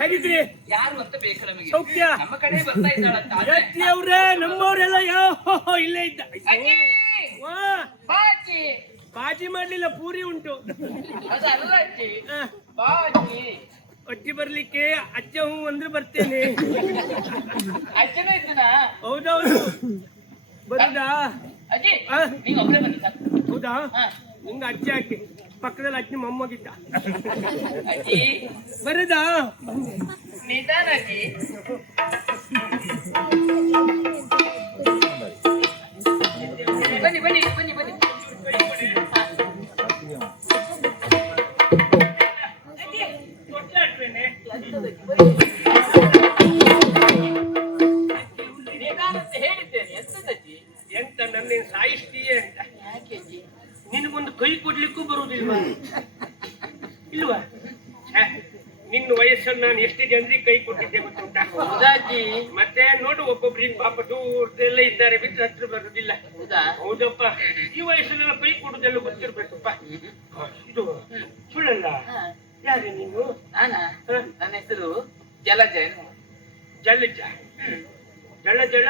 ಹೇಗಿದ್ರಿ? ಯಾರು ಅಂತ ಬೇಕು ನಮಗೆ. ಸೌಖ್ಯ. ನಮ್ಮ ಕಡೆ ಬರ್ತಾ ಇದ್ದಾಳಂತ. ಅವ್ರೆ ನಮ್ಮವರೆಲ್ಲ ಇಲ್ಲೇ ಇದ್ದ. ವಾ, ಬಾಜಿ ಬಾಜಿ ಮಾಡ್ಲಿಲ್ಲ, ಪೂರಿ ಉಂಟು. ಅದಲ್ಲ ಅಜ್ಜಿ, ಬಾಜಿ. ಅಜ್ಜಿ ಬರ್ಲಿಕ್ಕೆ ಅಜ್ಜ ಹೂ ಅಂದ್ರೆ ಬರ್ತೇನೆ. ಅಜ್ಜನ ಇದ್ದನಾ? ಹೌದೌದು, ಬರುದಾ? ಅಜ್ಜಿ ನೀವು ಒಬ್ಬರೇ ಬನ್ನಿ ಸರ್. ಹೌದಾ? ನಿಂಗೆ ಅಜ್ಜಿ ಹಾಕಿ ಪಕ್ಕದಲ್ಲಿ ಅಜ್ಜಿ ಮೊಮ್ಮಗಿದ್ದ. ಅಜ್ಜಿ ಬರುದಾ? ನಿಧಾನ ಅಜ್ಜಿ. ಬನ್ನಿ ಬನ್ನಿ ಬನ್ನಿ ಬನ್ನಿ. ನಿಧಾನತೆ ಹೇಳಿದ್ದೇನೆ. ಎಂತದಜ್ಜಿ? ಎಂತ ನನ್ನ ಸಾಯಿಸ್ತೀಯೇ ಅಂತ. ಯಾಕೆ ಅಜ್ಜಿ? ನಿನಗೊಂದು ಕೈ ಕೊಡ್ಲಿಕ್ಕೂ ಬರುವುದಿಲ್ವಾ? ಇಲ್ವಾ? ನಿನ್ನ ವಯಸ್ಸನ್ನು ನಾನು ಎಷ್ಟು ಜನರಿಗೆ ಕೈ ಕೊಟ್ಟಿದ್ದೆ ಗೊತ್ತುಂಟಾ? ಹೌದಾಜ್ಜಿ? ಮತ್ತೆ ನೋಡು, ಒಬ್ಬೊಬ್ರಿಗೆ ಪಾಪ ದೂರದೆಲ್ಲ ಇದ್ದಾರೆ, ಬಿಟ್ಟರೆ ಹತ್ರ ಬರುದಿಲ್ಲ. ಹೌದಾ? ಹೌದಪ್ಪ, ಈ ವಯಸ್ಸನ್ನೆಲ್ಲ ಕೈ ಕೊಡುದೆಲ್ಲ ಗೊತ್ತಿರ್ಬೇಕಪ್ಪ. ಇದು ಸುಳ್ಳಲ್ಲ. ಯಾರೇ ನೀನು? ನಾನಾ? ನನ್ನ ಹೆಸರು ಜಲಜ. ಜಲಜ? ಜಲ ಜಲ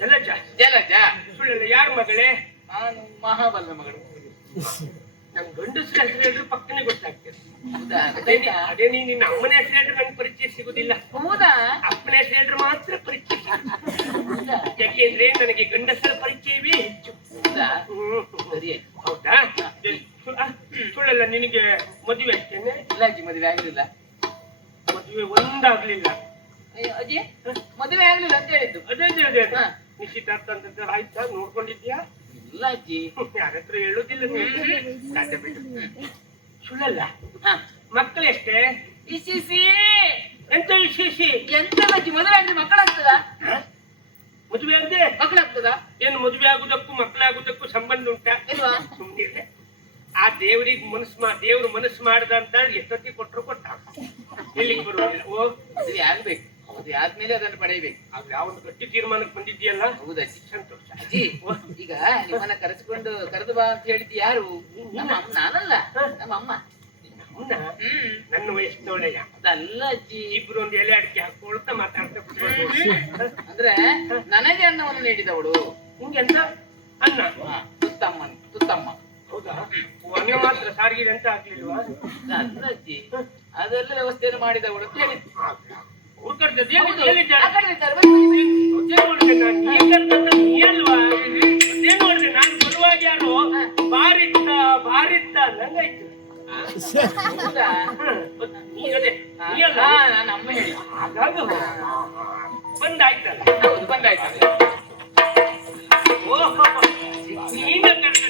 ಜಲಜ ಜಲಜ ಸುಳ್ಳಲ್ಲ. ಯಾರ ಮಗಳೇ? ನಾನು ಮಹಾಬಲ ಮಗಳು. ನಮ್ ಗಂಡಸ್ರ ಹೆಸರು ಹೇಳಿದ್ರೆ ಪಕ್ಕನೆ ಗೊತ್ತಾಗ್ತದೆ. ಹೌದಾ? ಅದೇ ನೀನ್ ನಿನ್ನ ಅಮ್ಮನ ಹೆಸರು ಹೇಳಿದ್ರೆ ನನ್ಗೆ ಪರಿಚಯ ಸಿಗುದಿಲ್ಲ. ಹೌದಾ? ಅಪ್ಪನ ಹೆಸರು ಹೇಳಿದ್ರೆ ಮಾತ್ರ ಪರಿಚಯ. ಯಾಕೆಂದ್ರೆ ನನಗೆ ಗಂಡಸರ ಪರಿಚಯವೇ ಹೆಚ್ಚು. ಹೌದಾ? ಸುಳ್ಳಲ್ಲ. ನಿನಗೆ ಮದುವೆ ಆಗ್ತೇನೆ? ಇಲ್ಲ ಅಜ್ಜಿ, ಮದುವೆ ಆಗ್ಲಿಲ್ಲ. ಮದುವೆ ಒಂದಾಗ್ಲಿಲ್ಲ? ಅಜ್ಜಿ ಮದುವೆ ಆಗ್ಲಿಲ್ಲ ಅಂತ ಹೇಳಿದ್ದು. ಅದೇ ಅದೇ ಅದೇ ನಿಶ್ಚಿತಾರ್ಥ ಅಂತ ಆಯ್ತಾ? ನೋಡ್ಕೊಂಡಿದ್ಯಾ? ಇಲ್ಲ ಅಜ್ಜಿ, ಯಾರತ್ರ ಹೇಳುದಿಲ್ಲ. ಸುಳ್ಳಲ್ಲ. ಮಕ್ಕಳು ಎಷ್ಟೇ? ಇಸಿಸಿ. ಎಂತ ಇಸಿ? ಎಂತ ಅಜ್ಜಿ, ಮದುವೆ ಆದ್ರೆ ಮಕ್ಕಳಾಗ್ತದ? ಮದುವೆ ಆಗದೆ ಮಕ್ಕಳಾಗ್ತದ? ಏನು ಮದುವೆ ಆಗುದಕ್ಕೂ ಮಕ್ಕಳಾಗುದಕ್ಕೂ ಸಂಬಂಧ ಉಂಟಾ? ಇಲ್ವಾ? ಸುಮ್ಮನೆ ಆ ದೇವ್ರಿಗೆ ದೇವ್ರು ಮನಸ್ಸು ಮಾಡ್ದ ಅಂತ ಎಷ್ಟೊತ್ತಿ ಕೊಟ್ಟರು ಕೊಟ್ಟ ಎಲ್ಲಿಗೆ ಬರುವುದಿಲ್ಲ. ಓ, ಮದುವೆ ಆಗ್ಬೇಕು. ಮದುವೆ ಆದ್ಮೇಲೆ ಅದನ್ನು ಪಡೆಯಬೇಕು. ಆಗ ಯಾವೊಂದು ಗಟ್ಟಿ ತೀರ್ಮಾನಕ್ಕೆ ಬಂದಿದ್ಯಲ್ಲ? ಹೌದಜ್ಜಿ. ಸಂತೋಷ. ಅಜ್ಜಿ, ಈಗ ನಿಮ್ಮನ್ನ ಕರೆದು ಬಾ ಅಂತ ಹೇಳಿದ್ದು ಯಾರು? ನಮ್ಮ ಅಮ್ಮ. ನಾನಲ್ಲ, ನಮ್ಮ ಅಮ್ಮ. ನನ್ನ ವಯಸ್ಸಿನೊಳೆಯ ಅದಲ್ಲ ಅಜ್ಜಿ. ಇಬ್ರು ಒಂದು ಎಲೆ ಅಡಿಕೆ ಹಾಕೊಳ್ತಾ ಮಾತಾಡ್ತಾ ಅಂದ್ರೆ ನನಗೆ ಅನ್ನವನ್ನು ನೀಡಿದವಳು. ನಿಂಗೆ ಎಂತ ಅನ್ನ? ತುತ್ತಮ್ಮ. ಹೌದಾ? ಅನ್ನ ಮಾತ್ರ ಸಾರಿಗೆ ಅಂತ ಆಗ್ಲಿಲ್ವಾ? ಅಲ್ಲ ಅಜ್ಜಿ, ಅದೆಲ್ಲ ವ್ಯವಸ್ಥೆಯನ್ನು ಮಾಡಿದವಳು ಅಂತ ಹೇಳಿದ್ದು. ನಾನು ಬರುವಾಗ ಯಾರು ಬಾರಿದ್ದ ನಂಗಾಯ್ತು. ನಾನು ಅಮ್ಮ ಹೇಳಿ ಬಂದಾಯ್ತಲ್ಲ? ಹೌದು, ಬಂದಾಯ್ತಲ್ಲ.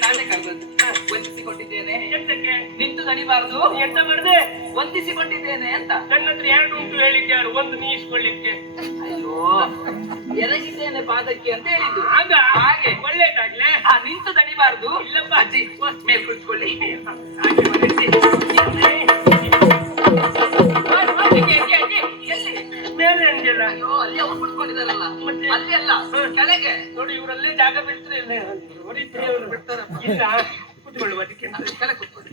ನಾನೇ ಕರೆದದ್ದು. ವಂದಿಸಿಕೊಂಡಿದ್ದೇನೆ. ಎಂತಕ್ಕೆ? ನಿಂತು ದಣಿಬಾರದು. ಎಂತ ಮಾಡಿದೆ? ವಂದಿಸಿಕೊಂಡಿದ್ದೇನೆ ಅಂತ. ನನ್ನ ಹತ್ರ ಎರಡು ಉಂಟು ಹೇಳಿದ್ಯಾರು, ಒಂದು ನೀಯಿಸ್ಕೊಳ್ಳಿಕ್ಕೆ. ಅಯ್ಯೋ, ಎರಗಿದ್ದೇನೆ ಪಾದಕ್ಕೆ ಅಂತ ಹೇಳಿದ್ದು. ಆಗ ಹಾಗೆ ಒಳ್ಳೇದಾಗ್ಲೇ. ನಿಂತು ದಣಿಬಾರದು. ಇಲ್ಲಪ್ಪ ಅಜ್ಜಿ, ಮೇಲೆ ಕುಳಿತುಕೊಳ್ಳಿ. ಮೇಲೆ ಅಂಜಲ್ಲ. ಅಯ್ಯೋ, ಅಲ್ಲಿ ಅವ್ರು ಕುಳಿತುಕೊಂಡಿದಾರಲ್ಲ, ಅಲ್ಲಿ ಅಲ್ಲ, ಕೆಳಗೆ ನೋಡಿ. ಇವರಲ್ಲೇ ಜಾಗ ಬಿಡ್ತಾರೆ, ಹೊಡಿತಾರೆ ಅವರು. ಬಿಡ್ತಾರ. ಇಲ್ಲ, ಕೂತ್ಕೊಳ್ಳುವ. ಅದಕ್ಕೆ ಕೆಳಗೆ ಕುತ್ಕೊಳ್ಳಿ.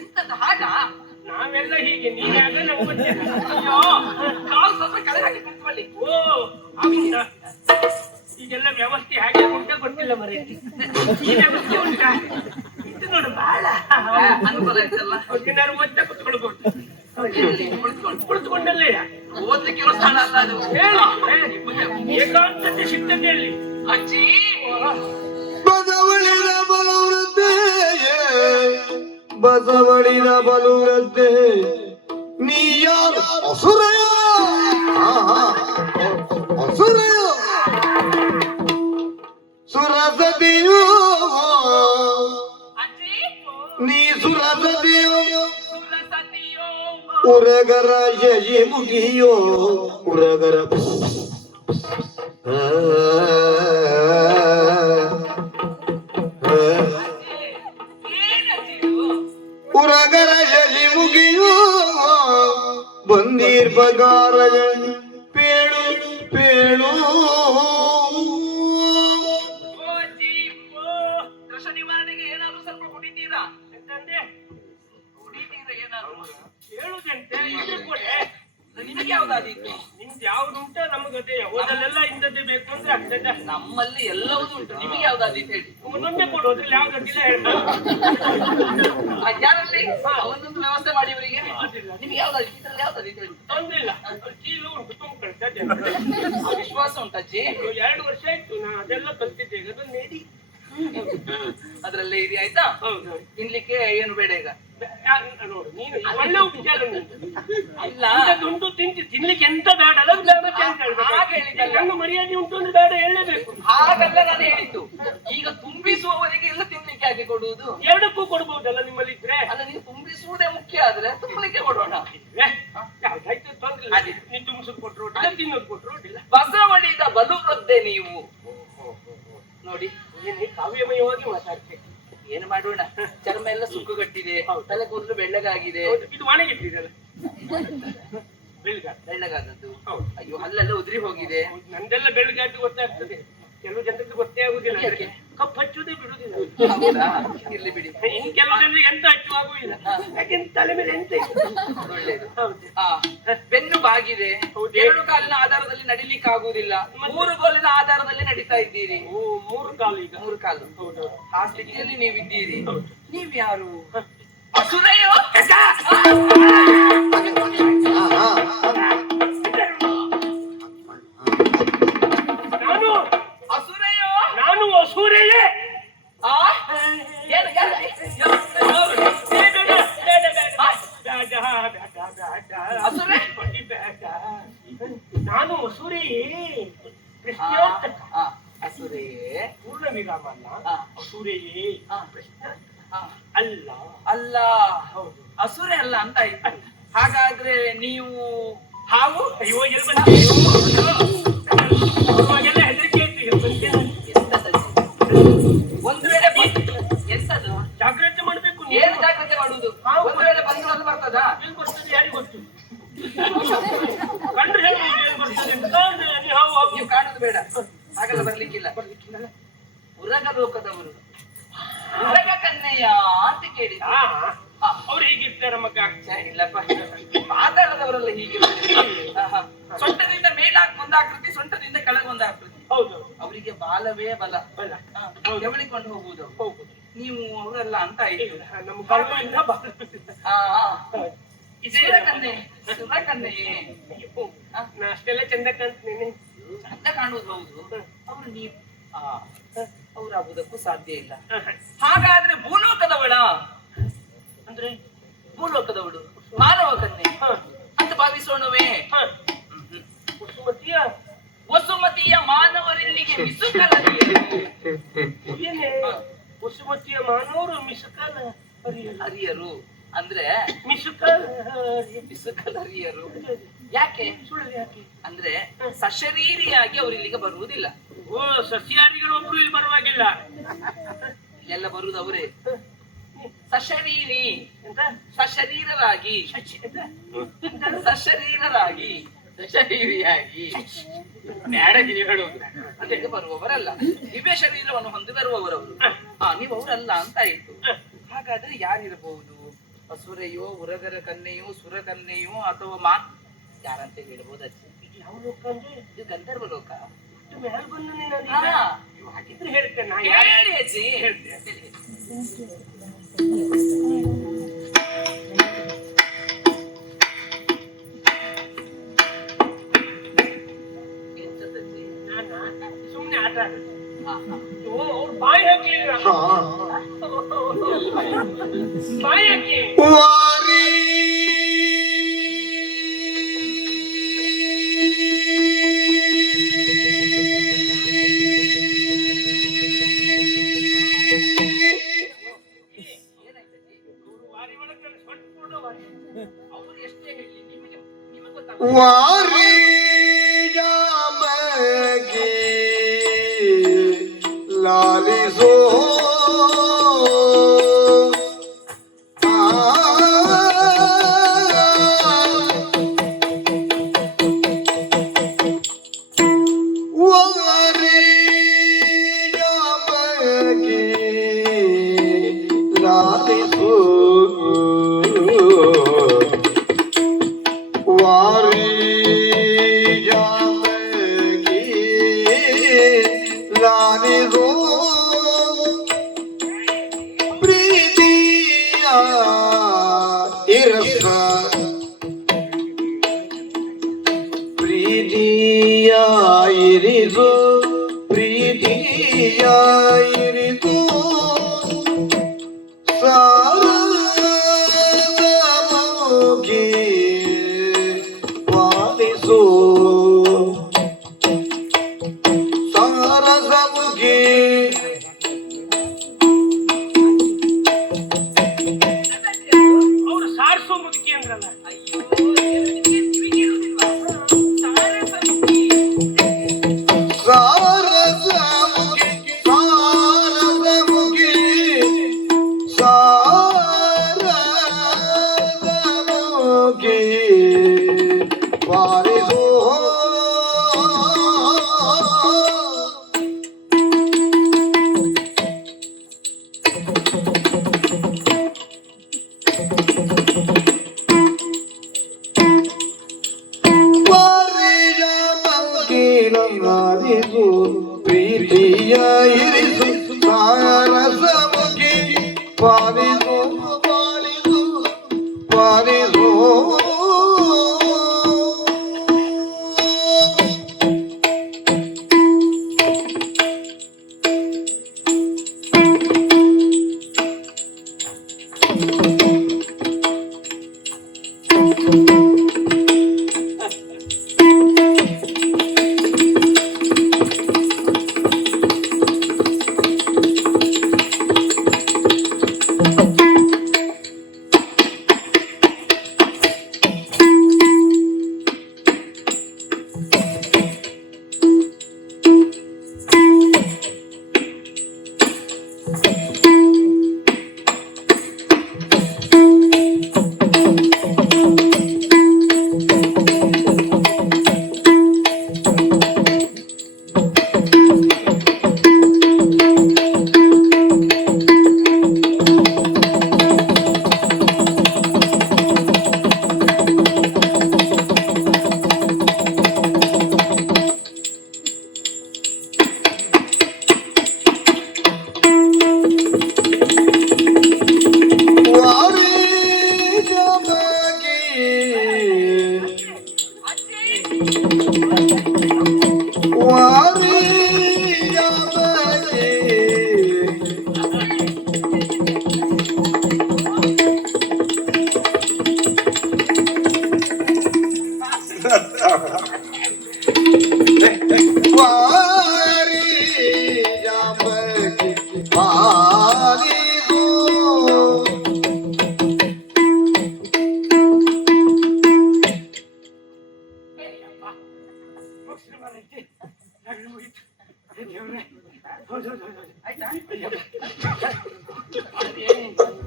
ಎಂತದ ಹಾಗ? ನಾವೆಲ್ಲ ಹೀಗೆ, ನೀನಾಗ ನಂಗೆ ಗೊತ್ತಿಲ್ಲ. ಅಯ್ಯೋ, ಕಾಲು ಸ್ವಲ್ಪ ಕೆಳಗೆ ಹಾಕಿ ಕುತ್ಕೊಳ್ಳಿ. ಓ, ಹೌದಾ? ಈಗೆಲ್ಲ ವ್ಯವಸ್ಥೆ ಹಾಗೆ ಉಂಟ ಗೊತ್ತಿಲ್ಲ ಮರೆ. ಈ ವ್ಯವಸ್ಥೆ ಉಂಟಾ? ಇದು ನೋಡು, ಬಹಳ ಅನುಕೂಲ ಆಯ್ತಲ್ಲ. ದಿನಾರು ಓದ್ತಾ ಕುತ್ಕೊಳ್ಬಹುದು. ಕುಳಿತುಕೊಂಡಲ್ಲೇ ಓದ್ಲಿಕ್ಕೆ ಇರೋ ಸ್ಥಳ ಅಲ್ಲ ಅದು. ಏಕಾಂತತೆ ಸಿಗ್ತದೆ ಅಲ್ಲಿ. ಅಜ್ಜಿ, ಬಸವಳಿನ ಬಲವೃದ್ಧೆ, ಬಸವಳಿನ ಬಲವೃದ್ಧೆ, ನೀ ಯಾರು? ಅಸುರಯ, ಅಸುರಯ, ಸುರಸದಿಯೋ, ನೀ ಸುರಸದಿಯೋ, ಉರಗರ ಶಶಿ ಮುಗಿಯೋ, ಉರಗರ ಉರಗರ ಶಶಿ ಮುಗಿಯೋ, ಬಂದೀರ್ ಬಗಾರಗಳು ಪೇಳು ಪೇಳು. ದೋಷ ನಿವಾರಣೆಗೆ ಏನಾದ್ರು ಸ್ವಲ್ಪ ಕುಡಿತ ಯಾವ್ದಾದೀತು? ನಿಮ್ದು ಯಾವ್ದು ಉಂಟ ನಮಗದೇ ಹೋದಲ್ಲೆಲ್ಲ ಇಂಥದ್ದೇ ಬೇಕು ಅಂದ್ರೆ ಆಗ್ತದ. ನಮ್ಮಲ್ಲಿ ಎಲ್ಲವೂ ಉಂಟು, ನಿಮಗೆ ಯಾವ್ದಾದೀತು ಹೇಳಿ. ಒಂದೊಂದೇ ಕೊಡು, ಅದ್ರಲ್ಲಿ ಯಾವ್ದಿಲ್ಲ ಯಾರಲ್ಲಿ ಒಂದೊಂದು ವ್ಯವಸ್ಥೆ ಮಾಡಿ ಇವರಿಗೆ. ನಿಮ್ಗೆ ಯಾವ್ದಾದೀತು, ಇದ್ರಲ್ಲಿ ಯಾವ್ದಾದೀತು ಹೇಳಿ. ತೊಂದಿಲ್ಲ, ಚೀಲು ಉಂಟು ತುಂಬಿಕೊಳ್ತದೆ. ವಿಶ್ವಾಸ ಉಂಟಜ್ಜಿ? 2 ವರ್ಷ ಆಯ್ತು ನಾ ಅದೆಲ್ಲ ಕಲ್ತಿದ್ದೆ, ಈಗ ಅದನ್ನ ನೆಡಿ. ಅದ್ರಲ್ಲೇ ಇರಿ ಆಯ್ತಾ. ಹೌದು, ತಿನ್ಲಿಕ್ಕೆ ಏನು ಬೇಡ ಈಗ. ನೋಡು ನೀನು ಒಳ್ಳೆ ವಿಚಾರ ಇಲ್ಲ ಉಂಟು ತಿನ್ಲಿಕ್ಕೆ ಎಂತ ಬೇಡ ಅಲ್ಲ, ಹಾಗೆ ಹೇಳಿದ್ದಲ್ಲ. ನನ್ನ ಮರ್ಯಾದೆ ಉಂಟು ಅಂದ್ರೆ ಬೇಡ ಹೇಳಲೇಬೇಕು. ಹಾಗಲ್ಲ ನಾನು ಹೇಳಿದ್ದು. ಈಗ ತುಂಬಿಸುವವರಿಗೆ ಎಲ್ಲ ತಿನ್ಲಿಕ್ಕೆ ಹಾಕಿ ಕೊಡುವುದು. ಎರಡಕ್ಕೂ ಕೊಡ್ಬಹುದಲ್ಲ ನಿಮ್ಮಲ್ಲಿ ಇದ್ರೆ. ಅಲ್ಲ, ನೀವು ತುಂಬಿಸುವುದೇ ಮುಖ್ಯ ಆದ್ರೆ ತುಂಬಲಿಕ್ಕೆ ಕೊಡೋಣ. ಯಾವ್ದಾಯ್ತು ತೊಂದ್ರೆ, ನೀನು ತುಂಬಿಸೋದು ಕೊಟ್ಟರು ಒಟ್ಟಿಲ್ಲ, ತಿನ್ನೋದು ಕೊಟ್ಟರು ಒಟ್ಟಿಲ್ಲ. ಬಸವಳಿದ ಬಲು ವೃದ್ಧೆ ನೀವು ನೋಡಿ. ಕಾವ್ಯಮಯವಾಗಿ ಮಾತಾಡ್ತೇನೆ. ಏನು ಮಾಡೋಣ, ಚರ್ಮ ಎಲ್ಲ ಸುಕ್ಕುಗಟ್ಟಿದೆ, ತಲೆ ಕೂದಲು ಬೆಳ್ಳಗಾಗಿದೆ. ಇದು ಒಣಗಿಟ್ಟಿದಲ್ಲ, ಬೆಳ್ಳಗಾದದ್ದು. ಅಯ್ಯೋ, ಅಲ್ಲೆಲ್ಲ ಉದುರಿ ಹೋಗಿದೆ. ನಂದೆಲ್ಲ ಬೆಳ್ಳಗಾದ್ದು ಗೊತ್ತಾಗ್ತದೆ, ಕೆಲವು ಜನರಿಗೆ ಗೊತ್ತೇ ಆಗುದಿಲ್ಲ. ಕಪ್ಪು ಹಚ್ಚುವುದೇ ಬಿಡುದಿಲ್ಲ. ಹೌದಾ? ಇರ್ಲಿ ಬಿಡಿ. ಇನ್ ಕೆಲವು ಜನರಿಗೆ ಎಂತ ಹಚ್ಚುವಾಗುವುದಿಲ್ಲ, ಯಾಕೆಂತ ತಲೆ ಮೇಲೆ ಎಂತ ಒಳ್ಳೇದು. ಹೌದು. ಬೆನ್ನು ಬಾಗಿದೆ, 2 ಕಾಲಿನ ಆಧಾರದಲ್ಲಿ ನಡಿಲಿಕ್ಕೆ ಆಗುವುದಿಲ್ಲ, 3 ಗೋಲಿನ ಆಧಾರದಲ್ಲಿ ನಡೀತಾ ಇದ್ದೀರಿ. 3 ಕಾಲು ಈಗ. 3 ಕಾಲು. ಹೌದು. ಆ ಸ್ಥಿತಿಯಲ್ಲಿ ನೀವಿದ್ದೀರಿ. ನೀವ್ ಯಾರು? ಅಸುರೆಯೋ? ನಾನು ಅಸುರೆಯೋ? ನಾನು ಅಸುರೆಯೇ. ಅಸುರೆ? ನಾನು ಅಸುರೆಯೇ. ಅಸುರೆಯೇ ಪೂರ್ಣ ವಿರಾಮ ಅಲ್ಲ, ಅಸುರೆಯೇ. ಅಲ್ಲ ಅಲ್ಲ, ಹೌದು, ಅಸುರೆ ಅಲ್ಲ ಅಂತ ಆಯ್ತು. ಹಾಗಾದ್ರೆ ನೀವು ಹಾವು? ಅಯ್ಯೋ, ಇವಾಗೆಲ್ಲ ಹೆದರಿಕೆ ಆಯ್ತು. ಒಂದು ವೇಳೆ ಎಂತದು ಜಾಗ್ರತೆ ಮಾಡ್ಬೇಕು. ಏನು ಜಾಗ್ರತೆ ಮಾಡುವುದು? ಒಂದು ವೇಳೆ ಬಂದು ಅದು ಬರ್ತದ? ಏನ್ ಬರ್ತದೆ ಯಾರಿಗೆ ಗೊತ್ತು? ಕಂಡ್ರೆ ಹೇಳ್ಬೋದು ಏನ್ ಬರ್ತದೆ ಅಂತ. ನೀವು ಕಾಣುದು ಬೇಡ, ಹಾಗೆಲ್ಲ ಬರ್ಲಿಕ್ಕಿಲ್ಲ. ಉರಗ ಲೋಕದವರು ಉರಗ ಕನ್ನೆಯ ಅಂತ ಕೇಳಿ. ಅವ್ರು ಹೀಗಿರ್ತಾರೆ ಮಗ. ಇಲ್ಲಪ್ಪ, ಮಾತಾಡದವರೆಲ್ಲ ಹೀಗೆ. ಸೊಂಟದಿಂದ ಮೇಲಾಕ್ ಒಂದಾಕೃತಿ, ಸೊಂಟದಿಂದ ಕೆಳಗೊಂದು ಆಕೃತಿ. ಹೌದು, ಅವರಿಗೆ ಬಾಲವೇ ಬಲ, ತೆವಳಿಕೊಂಡು ಹೋಗುವುದು. ನೀವು ಅವರೆಲ್ಲ ಅಂತ ಆಯ್ತು. ನಮ್ಮ ಕಾಲದಿಂದ ಸುರಕನ್ನೆ, ಸುರಕನ್ನೆಯೇ. ನಾ ಅಷ್ಟೆಲ್ಲ ಚಂದ ಕಾಣ್ತೇನೆ. ಚಂದ ಕಾಣುವುದು ಹೌದು. ಅವರು ನೀವು ಅವರಾಗುವುದಕ್ಕೂ ಸಾಧ್ಯ ಇಲ್ಲ. ಹಾಗಾದ್ರೆ ಭೂಲೋಕದವಳ ಅಂದ್ರೆ ಭೂಲೋಕದವಳು ಮಾನವ ಕನ್ಯೆ ಅಂತ ಭಾವಿಸೋಣವೇ? ವಸುಮತಿಯ ವಸುಮತಿಯ ಮಾನವರಿಲ್ಲಿಗೆ ಮಿಸುಕಲರಿಯರು. ವಸುಮತಿಯ ಮಾನವರು ಮಿಸುಕಲ ಹರಿಯರು ಅಂದ್ರೆ ಮಿಸುಕಲರಿಯರು. ಯಾಕೆ ಸುಳ್ಳು ಯಾಕೆ ಅಂದ್ರೆ ಸಶರೀರಿಯಾಗಿ ಅವರು ಇಲ್ಲಿಗೆ ಬರುವುದಿಲ್ಲ. ಓ, ಸಸ್ಯಾಹಾರಿಗಳು ಒಬ್ರು ಇಲ್ಲಿ ಬರುವಾಗಿಲ್ಲ, ಎಲ್ಲ ಬರುವುದು ಅವರೇ. ಸಶರೀರಿ ಅಂತ, ಸಶರೀರರಾಗಿ, ಸಶರೀರರಾಗಿ, ಸಶರೀರಿಯಾಗಿ ಹೇಳುವುದು ಅದಕ್ಕೆ ಬರುವವರಲ್ಲ. ದಿವ್ಯ ಶರೀರವನ್ನು ಹೊಂದಿ ಬರುವವರವರು. ನೀವು ಅವರಲ್ಲ ಅಂತ ಆಯ್ತು. ಹಾಗಾದ್ರೆ ಯಾರಿರಬಹುದು? ಅಸುರೆಯೋ, ಉರಗರ ಕನ್ನೆಯೋ, ಸುರಕನ್ನೆಯೋ, ಅಥವಾ ಯಾರಂತ ಹೇಳ್ಬೋದು ಅಜ್ಜಿ? ಯಾವ ಲೋಕ ಅಂದ್ರೆ? ಇದು ಗಂಧರ್ವ ಲೋಕ. ಹಾಗಿದ್ರೆ ಹೇಳ್ತೇನೆ. ಹೇಳಿ ಅಜ್ಜಿ, ಹೇಳ್ತೇನೆ. ಸುಮ್ನೆ ಆಟ ಅವ್ರು ಬಾಯಿ ಹಾಕ್ಲಿಲ್ಲ, ಬಾಯಿ ಹಾಕಿ ವಾರಿ ಜಾಮಗೆ ಲಾಲಿಸೋ ವಾರಿ ಜಾಮಗೆ ಲಾಲಿಸೋ ವಾರಿ ಪ್ರೀತಿಯ ಇರಿಸು ಪ್ರೀತಿಯ ಇರಿಸು ಸಾರಸಮುಖಿ ಪಾಲಿಸು ಸಾರಸಮುಖಿ ಅವ್ರು ಸಾರಿಸೋ ಮುದುಕಿ ಅಂದ್ರಲ್ಲ. ಅಯ್ಯೋ ದೇವರಿಗೆ ಕಿವಿಗೆ ಇರುವುದಿಲ್ವಾ? ಸಾರಸಮುಖಿ. ಸಾರಸಮುಖಿ ಸಾರಸಮುಖಿ ಸಾರಸಮುಖಿ ಪಾಲಿಸು ಪಾರಿಜಾತಂಗಿಲಂಗಾರಿಸು ಪ್ರೀತಿಯ ಇರಿಸು ಸಾರಸಮುಖಿ ಪಾಲಿಸು ಪಾಲಿಸು ಪಾಲಿಸು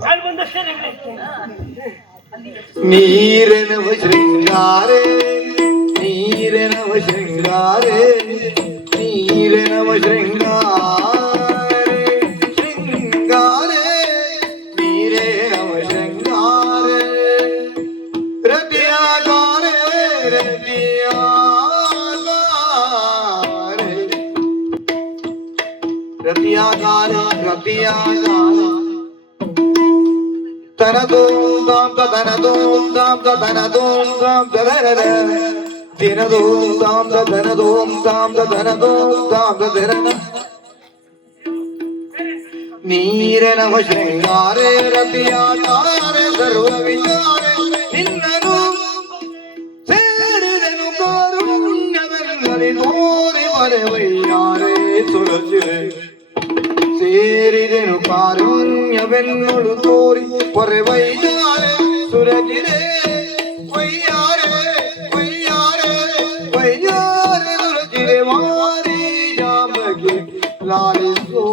ನಾನು ಬಂದಷ್ಟೇ ನೆಗಡಿ. ನೀರನವ ಶೃಂಗಾರೆ ನೀರನವ ಶೃಂಗಾರೆ ನೀರನವ ಶೃಂಗಾರೆ ಶೃಂಗಾರೆ ನೀರೇನವ ಶೃಂಗಾರೆ ರತಿಯಾಗಾರೆ ರತಿಯಾಗಾರೆ ರತಿಯಾಗಾರೆ ರತಿಯಾಗಾರೆ ತನದೋಂ ದಾಂ ತನದೋಂ ದಾಂ ತನದೋಂ ದಾಂ ತನರ ತಿನದೋಂ ದಾಂ ತನದೋಂ ದಾಂ ತನದೋಂ ದಾಂ ತನರ ನೀರನವ ಶೃಂಗಾರೆ ರತಿಯಾಗಾರೆ ಸರ್ವ ವಿಚಾರೆ ನಿನ್ನನು ಸೇರಿದನು ಕಾರುಣ್ಯವೆಲ್ಲರಿ ತೋರಿ ಬರೆವಯ್ಯಾರೆ ಸುರಚಿರೆ ಸೇರಿದೆನು ಕಾರುಣ್ಯವೆನ್ನೊಳು ತೋರಿ ಪೊರೆವಯ್ಯಾರೆ ಸುರಗಿರೆ ವಯ್ಯಾರೆ ವಯ್ಯಾರೆ ವಯ್ಯಾರೆ ಸುರಗಿರೆ ಮಾರಿ ಜಾಮಗೆ ಲಾಲಿಸೋ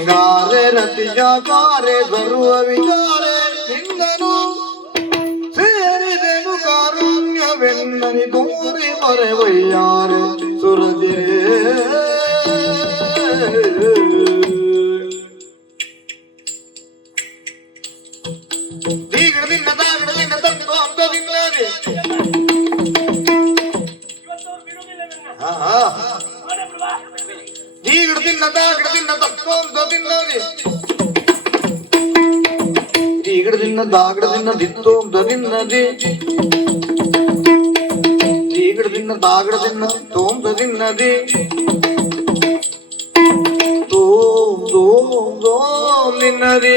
ಶೃಂಗಾರೆ ರತಿಜಾಕಾರೆ ಸರ್ವ ವಿಚಾರೆ ನಿಂದನು ಸೇರಿದೆನು ಕಾರುಣ್ಯವೆನ್ನನಿ ತೋರಿ ಮರೆವಯ್ಯಾರೆ ಸುರದಿರೇ ದೀಗಡದಿಂದ ದಾಗಡದಿಂದ ತಂದು ಅಂದದಿಂದಾರೆ ಇವತ್ತವ್ರು ಬಿಡುವುದಿಲ್ಲ ನನ್ನ. ಹಾ ನೋಡ ಪ್ರಭಾ. ದೀಗಡದಿಂದ ದಾಗಡದಿಂದ ತಪ್ಪು ಅಂದದಿಂದಾರೆ ದೀಗಡದಿಂದ ದಾಗಡದಿಂದ ದಿತ್ತು ಅಂದದಿನ್ನದಿ ದೀಗಡದಿಂದ ದಾಗಡದಿಂದ ತೋಂದದಿನ್ನದಿ ತೋಂ ನಿನ್ನದಿ